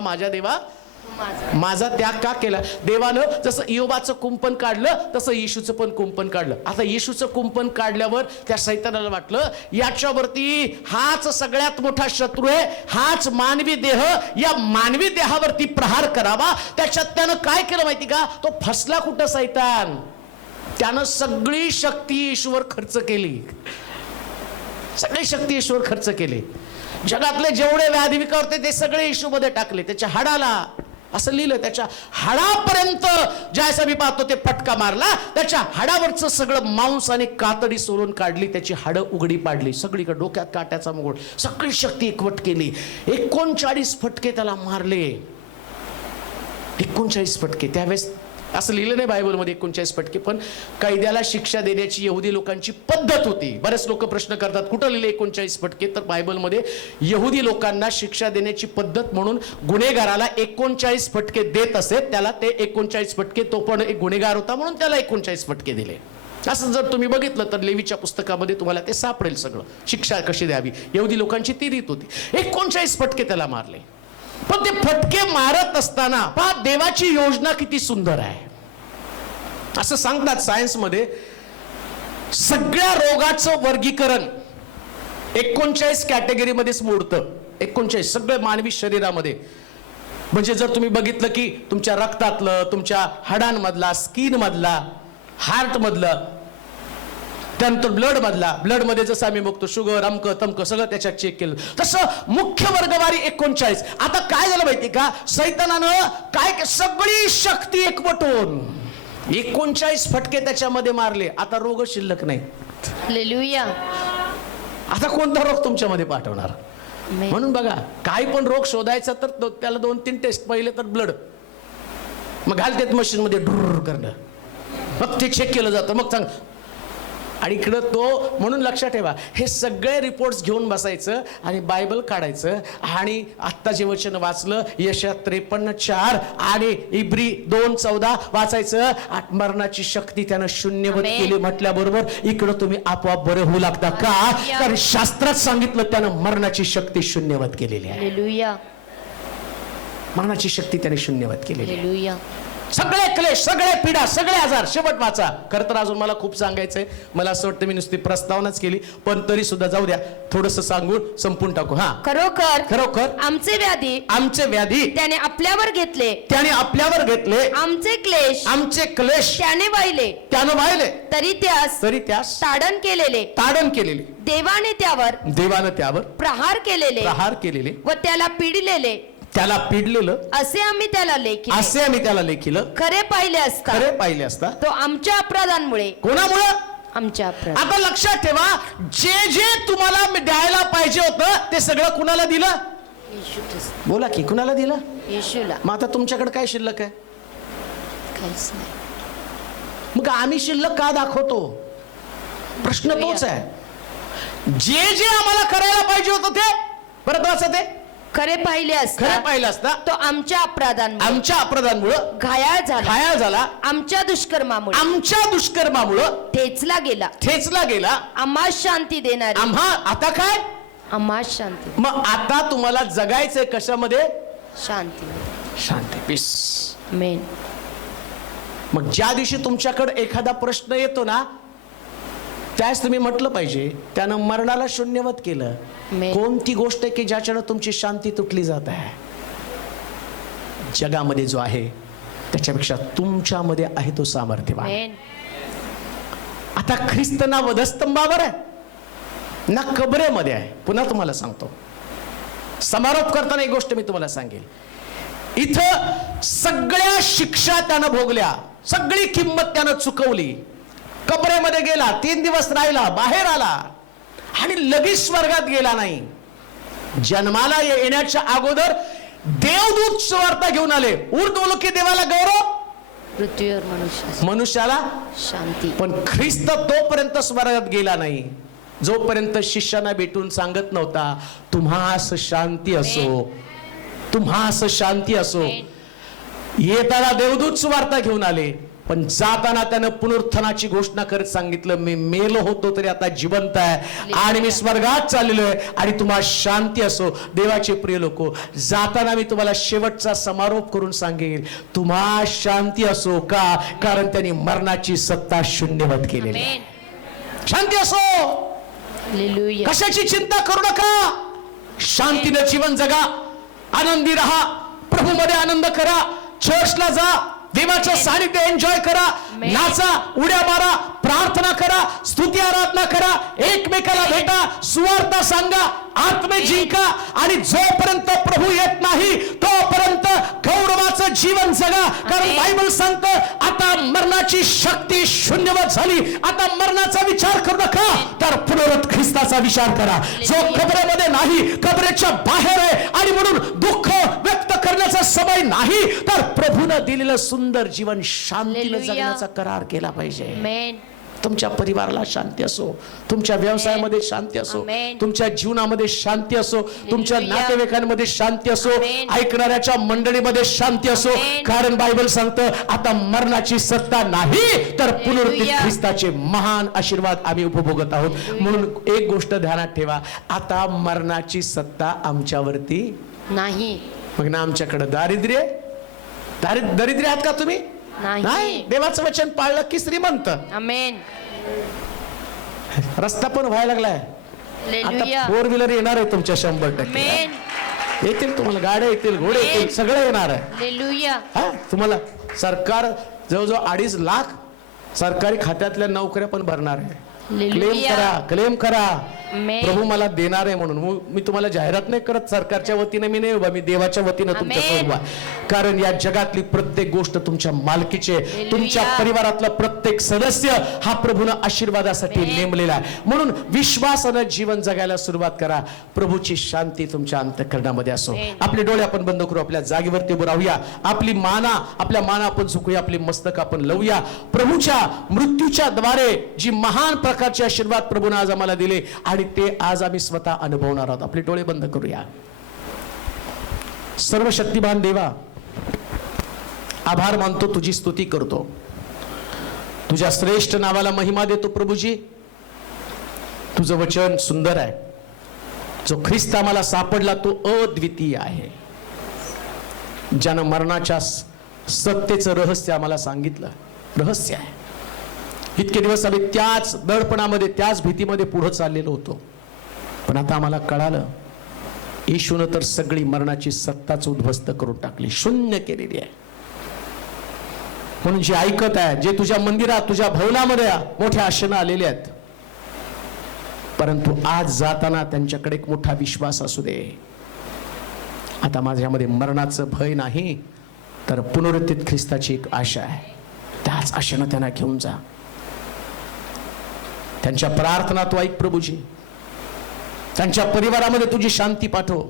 माझा त्याग का केला. देवानं जसं योबाचं कुंपण काढलं, तसं येशूचं पण कुंपण काढलं. आता येशूचं कुंपण काढल्यावर त्या शैतानाला वाटलं याच्यावरती हाच सगळ्यात मोठा शत्रू आहे, हाच मानवी देह, या मानवी देहावरती प्रहार करावा. त्याच्यात त्यानं काय केलं माहिती का, तो फसला कुठं शैतान, त्यानं सगळी शक्ती येशूवर खर्च केली, सगळी शक्ती येशूवर खर्च केली. जगातले जेवढे व्याधी विकार होते ते सगळे येशूमध्ये टाकले. त्याच्या हाडाला, असं लिहिलं, त्याच्या हाडापर्यंत ज्यावेळेस मी पाहतो ते फटका मारला, त्याच्या हाडावरचं सगळं मांस आणि कातडी सोलून काढली, त्याची हाडं उघडी पाडली, सगळीकडे डोक्यात काट्याचा मुकुट, सगळी शक्ती एकवट केली. 39 फटके त्याला मारले, 39 फटके. त्यावेळेस असं लिहिलं नाही बायबलमध्ये 39 फटके, पण कैद्याला शिक्षा देण्याची यहुदी लोकांची पद्धत होती. बरेच लोक प्रश्न करतात कुठं लिहिले 39 फटके, तर बायबलमध्ये यहुदी लोकांना शिक्षा देण्याची पद्धत म्हणून गुन्हेगाराला 39 फटके देत असे, त्याला ते 39 फटके, तो पण एक गुन्हेगार होता म्हणून त्याला 39 फटके दिले. असं जर तुम्ही बघितलं तर लेवीच्या पुस्तकामध्ये तुम्हाला ते सापडेल सगळं, शिक्षा कशी द्यावी. यहुदी लोकांची ती रीत होती. 39 फटके त्याला मारले. पण ते फटके मारत असताना पहा देवाची योजना किती सुंदर आहे. असं सांगतात सायन्समध्ये, सगळ्या रोगाचं वर्गीकरण 39 कॅटेगरीमध्येच मोडतं. 39 सगळं मानवी शरीरामध्ये. म्हणजे जर तुम्ही बघितलं की तुमच्या रक्तातलं, तुमच्या हाडांमधला, स्किन मधला, हार्ट मधलं, त्यानंतर ब्लड मधला, ब्लड मध्ये जसं आम्ही बघतो शुगर, अमक तमक सगळं त्याच्यात चेक केलं, तसं मुख्य वर्गवारी 39. आता काय झालं माहिती का, सैतानानं काय सगळी शक्ती एकवटून 39 फटके त्याच्यामध्ये मारले. आता रोग शिल्लक नाही. हालेलुया. आता कोणता रोग तुमच्यामध्ये पाठवणार. म्हणून बघा, काही पण रोग शोधायचा तर त्याला 2-3 टेस्ट, पहिले तर ब्लड, मग घालतात मशीन मध्ये ढुर करणं, मग ते चेक केलं जातं, मग सांग. आणि इकडं तो, म्हणून लक्षात ठेवा, हे सगळे रिपोर्ट्स घेऊन बसायचं आणि बायबल काढायचं आणि आत्ता जे वचन वाचलं यशया 53:4 आणि इब्री 2:14 वाचायचं. मरणाची शक्ती त्यानं शून्यवत केली म्हटल्याबरोबर इकडं तुम्ही आपोआप बरे होऊ लागता. का? कारण शास्त्रात सांगितलं त्यानं मरणाची शक्ती शून्यवत केलेली आहे. हालेलुया, मरणाची शक्ती त्याने शून्यवत केलेली आहे. हालेलुया. सगळे क्लेश, सगळे पीडा, सगळे आजार शेवट वाचा. खरं तर अजून मला खूप सांगायचंय. मला असं वाटतं मी नुसती प्रस्तावनाच केली, पण तरी सुद्धा जाऊ द्या, थोडस सांगून संपून टाकू. हा, खरोखर खरोखर आमचे व्याधी त्याने आपल्यावर घेतले, आपल्यावर घेतले, आमचे क्लेश त्याने वाहिले, तरी त्यास ताडण केलेले, देवाने त्यावर प्रहार केलेले व त्याला पिडलेलं असे आम्ही त्याला लेखिलं. खरे पाहिले असता तो आमच्या अपराधांमुळे. कोणामुळे? आमच्या अपराध. आता लक्षात ठेवा, जे तुम्हाला द्यायला पाहिजे होतं ते सगळं कुणाला दिलं? येशू ख्रिस्त. बोला की, कुणाला दिलं? येशूला. मग आता तुमच्याकडे काय शिल्लक आहे? काहीच नाही. मग आम्ही शिल्लक का दाखवतो? प्रश्न तोच आहे. जे आम्हाला करायला पाहिजे होतं ते परत वाचा, ते खरे पाहिले असता तो आमच्या अपराधांमुळे घायाळ झाला, आमच्या दुष्कर्मामुळे ठेचला गेला. आम्हास शांती देणारी. आता काय? आम्हास शांती. मग आता तुम्हाला जगायचंय कशामध्ये? शांती. पीस. मेन. मग ज्या दिवशी तुमच्याकडे एखादा प्रश्न येतो ना, त्यास तुम्ही म्हटलं पाहिजे त्यानं मरणाला शून्यवत केलं. कोणती गोष्ट आहे की ज्याच्यानं तुमची शांती तुटली जात आहे? जगामध्ये जो आहे त्याच्यापेक्षा तुमच्यामध्ये आहे तो सामर्थ्यवान. आता ख्रिस्त ना वधस्तंभावर आहे ना कबरेमध्ये आहे. पुन्हा तुम्हाला सांगतो, समारोप करताना एक गोष्ट मी तुम्हाला सांगेल. इथं सगळ्या शिक्षा त्यानं भोगल्या, सगळी किंमत त्यानं चुकवली. कबरेमध्ये गेला, 3 दिवस राहिला, बाहेर आला आणि लगेच स्वर्गात गेला नाही. जन्माला येण्याच्या अगोदर देवदूत सुवार्ता घेऊन आले. ऊर्ध्वलोकी देवाला गौरव, पृथ्वीवर मनुष्याला शांती. पण ख्रिस्त तोपर्यंत स्वर्गात गेला नाही जोपर्यंत शिष्यांना भेटून सांगत नव्हता, तुम्हास शांती असो, तुम्हास शांती असो. येताना देवदूत सुवार्ता घेऊन आले, पण जाताना त्यानं पुनरुत्थानाची घोषणा करत सांगितलं, मी मेलो होतो तरी आता जिवंत आहे आणि मी स्वर्गात चाललेलो आहे आणि तुम्हाला शांती असो. देवाचे प्रिय लोको, जाताना मी तुम्हाला शेवटचा समारोप करून सांगेल, तुम्हाला शांती असो. का? कारण त्यांनी मरणाची सत्ता शून्यवत केलेली. शांती असो. कशाची चिंता करू नका, शांतीनं जीवन जगा, आनंदी राहा, प्रभूमध्ये आनंद करा, चर्चला जा, देवाचं सानिध्य एन्जॉय करा, नाचा, उड्या मारा, प्रार्थना करा, स्तुती आराधना करा, एकमेकाला भेटा, सुवार्ता सांगा, आत्मे जिंका आणि जोपर्यंत प्रभू येत नाही तोपर्यंत गौरवाचं जीवन जगा. कारण बायबल सांगतं, आता मरणाची शक्ती शून्यवत झाली. आता मरणाचा विचार करू नका, तर पुनरुत्थित ख्रिस्ताचा विचार करा, जो कबरेमध्ये नाही, कबरेच्या बाहेर आहे आणि म्हणून दुःख व्यक्त करण्याचा समय नाही, तर प्रभूनं दिलेलं सुंदर जीवन शांतीनं जगण्याचा करार केला पाहिजे. तुमच्या परिवाराला शांती असो, तुमच्या व्यवसायामध्ये शांती असो, तुमच्या जीवनामध्ये शांती असो, तुमच्या नातेवाईकांमध्ये शांती असो, ऐकणाऱ्याच्या मंडळीमध्ये शांती असो. कारण बायबल सांगतं, आता मरणाची सत्ता नाही, तर पुनरुत्थित ख्रिस्ताचे महान आशीर्वाद आम्ही उपभोगत आहोत. म्हणून एक गोष्ट ध्यानात ठेवा, आता मरणाची सत्ता आमच्यावरती नाही. मग ना आमच्याकडे दरिद्री आहात का तुम्ही? नाही. देवाचं वचन पाळलं की श्रीमंत. आमेन. रस्ता पण व्हायला लागलाय. आता 4 व्हीलर येणार आहे तुमच्या 100%. येतील तुम्हाला, गाड्या येतील, घोडे येतील, सगळं येणार आहे. तुम्हाला सरकार जवळजवळ 2.5 लाख सरकारी खात्यातल्या नोकऱ्या पण भरणार आहे. क्लेम करा. प्रभू मला देणार आहे म्हणून. मी तुम्हाला जाहिरात नाही करत, सरकारच्या वतीने मी नाही उभा, मी देवाच्या वतीने तुमच्याकडे उभा. कारण या जगातली प्रत्येक गोष्ट तुमच्या मालकीचे, तुमच्या परिवारातला प्रत्येक सदस्य हा प्रभूनं आशीर्वादासाठी नेमलेला आहे. म्हणून विश्वासानं जीवन जगायला सुरुवात करा. प्रभूची शांती तुमच्या अंतःकरणामध्ये असो. आपले डोळे आपण बंद करू, आपल्या जागेवरती उभं राहूया, आपली आपल्या माना आपण झुकूया, आपली मस्तक आपण लावूया. प्रभूच्या मृत्यूच्या द्वारे जी महान प्रकारचे आशीर्वाद प्रभूने आज आम्हाला दिले आणि ते आज आम्ही स्वतः अनुभवणार आहोत. आपले डोळे बंद करूया. सर्वशक्तिमान देवा, आभार मानतो, तुझी स्तुती करतो, तुझ्या श्रेष्ठ नावाला महिमा देतो. प्रभूजी, तुझं वचन सुंदर आहे. जो ख्रिस्त आम्हाला सापडला तो अद्वितीय आहे. ज्यानं मरणाच्या सत्तेचं रहस्य आम्हाला सांगितलं, रहस्य आहे. इतके दिवस आम्ही त्याच दडपणामध्ये, त्याच भीतीमध्ये पुढे चाललेलो होतो, पण आता आम्हाला कळालं येशूनं तर सगळी मरणाची सत्ताच उद्ध्वस्त करून टाकली, शून्य केलेली आहे. म्हणून जे ऐकत आहे, जे तुझ्या मंदिरात, तुझ्या भवनामध्ये मोठ्या आशेनं आलेले आहेत, परंतु आज जाताना त्यांच्याकडे एक मोठा विश्वास असू दे. आता माझ्यामध्ये मरणाचं भय नाही, तर पुनरुत्थित ख्रिस्ताची एक आशा आहे. त्याच आशेनं त्यांना घेऊन जा. त्यांच्या प्रार्थना तू ऐक प्रभूजी. त्यांच्या परिवारामध्ये तुझी शांती पाठव.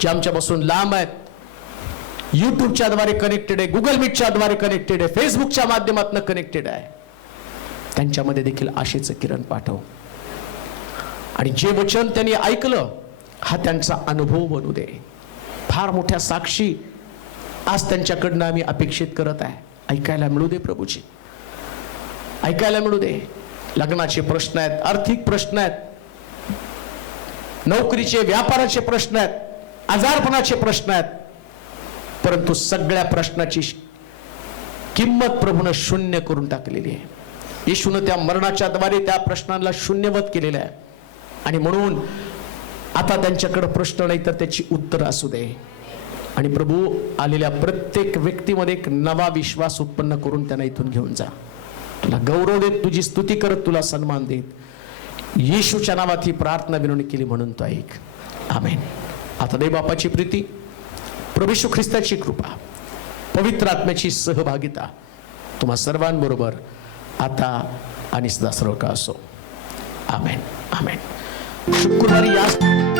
जे आमच्यापासून लांब आहेत, यूट्यूबच्या द्वारे कनेक्टेड आहे, गुगल मीटच्या द्वारे कनेक्टेड आहे, फेसबुकच्या माध्यमातून कनेक्टेड आहे, त्यांच्यामध्ये देखील आशेचं किरण पाठव. आणि जे वचन त्यांनी ऐकलं हा त्यांचा अनुभव बनू दे. फार मोठ्या साक्षी आज त्यांच्याकडनं आम्ही अपेक्षित करत आहे. ऐकायला मिळू दे प्रभूजी, ऐकायला मिळू दे. लग्नाचे प्रश्न आहेत, आर्थिक प्रश्न आहेत, नोकरीचे, व्यापाराचे प्रश्न आहेत, आजारपणाचे प्रश्न आहेत, परंतु सगळ्या प्रश्नाची किंमत प्रभूनं शून्य करून टाकलेली आहे. येशूनं त्या मरणाच्या द्वारे त्या प्रश्नांना शून्यवत केलेलं आहे. आणि म्हणून आता त्यांच्याकडे प्रश्न नाही तर त्याची उत्तर असू दे. आणि प्रभू, आलेल्या प्रत्येक व्यक्तीमध्ये एक नवा विश्वास उत्पन्न करून त्यांना इथून घेऊन जा. तुला गौरव देत, तुझी स्तुती करत, तुला सन्मान देत, येशूच्या नावात ही प्रार्थना विनवणी केली म्हणून तो ऐक. आमेन. आता देव बापाची प्रीती, प्रभू येशू ख्रिस्ताची कृपा, पवित्र आत्म्याची सहभागिता तुम्हा सर्वांबरोबर आता आणि सदा सर्व काळ असो. आमेन. आमेन. शुक्रवारी या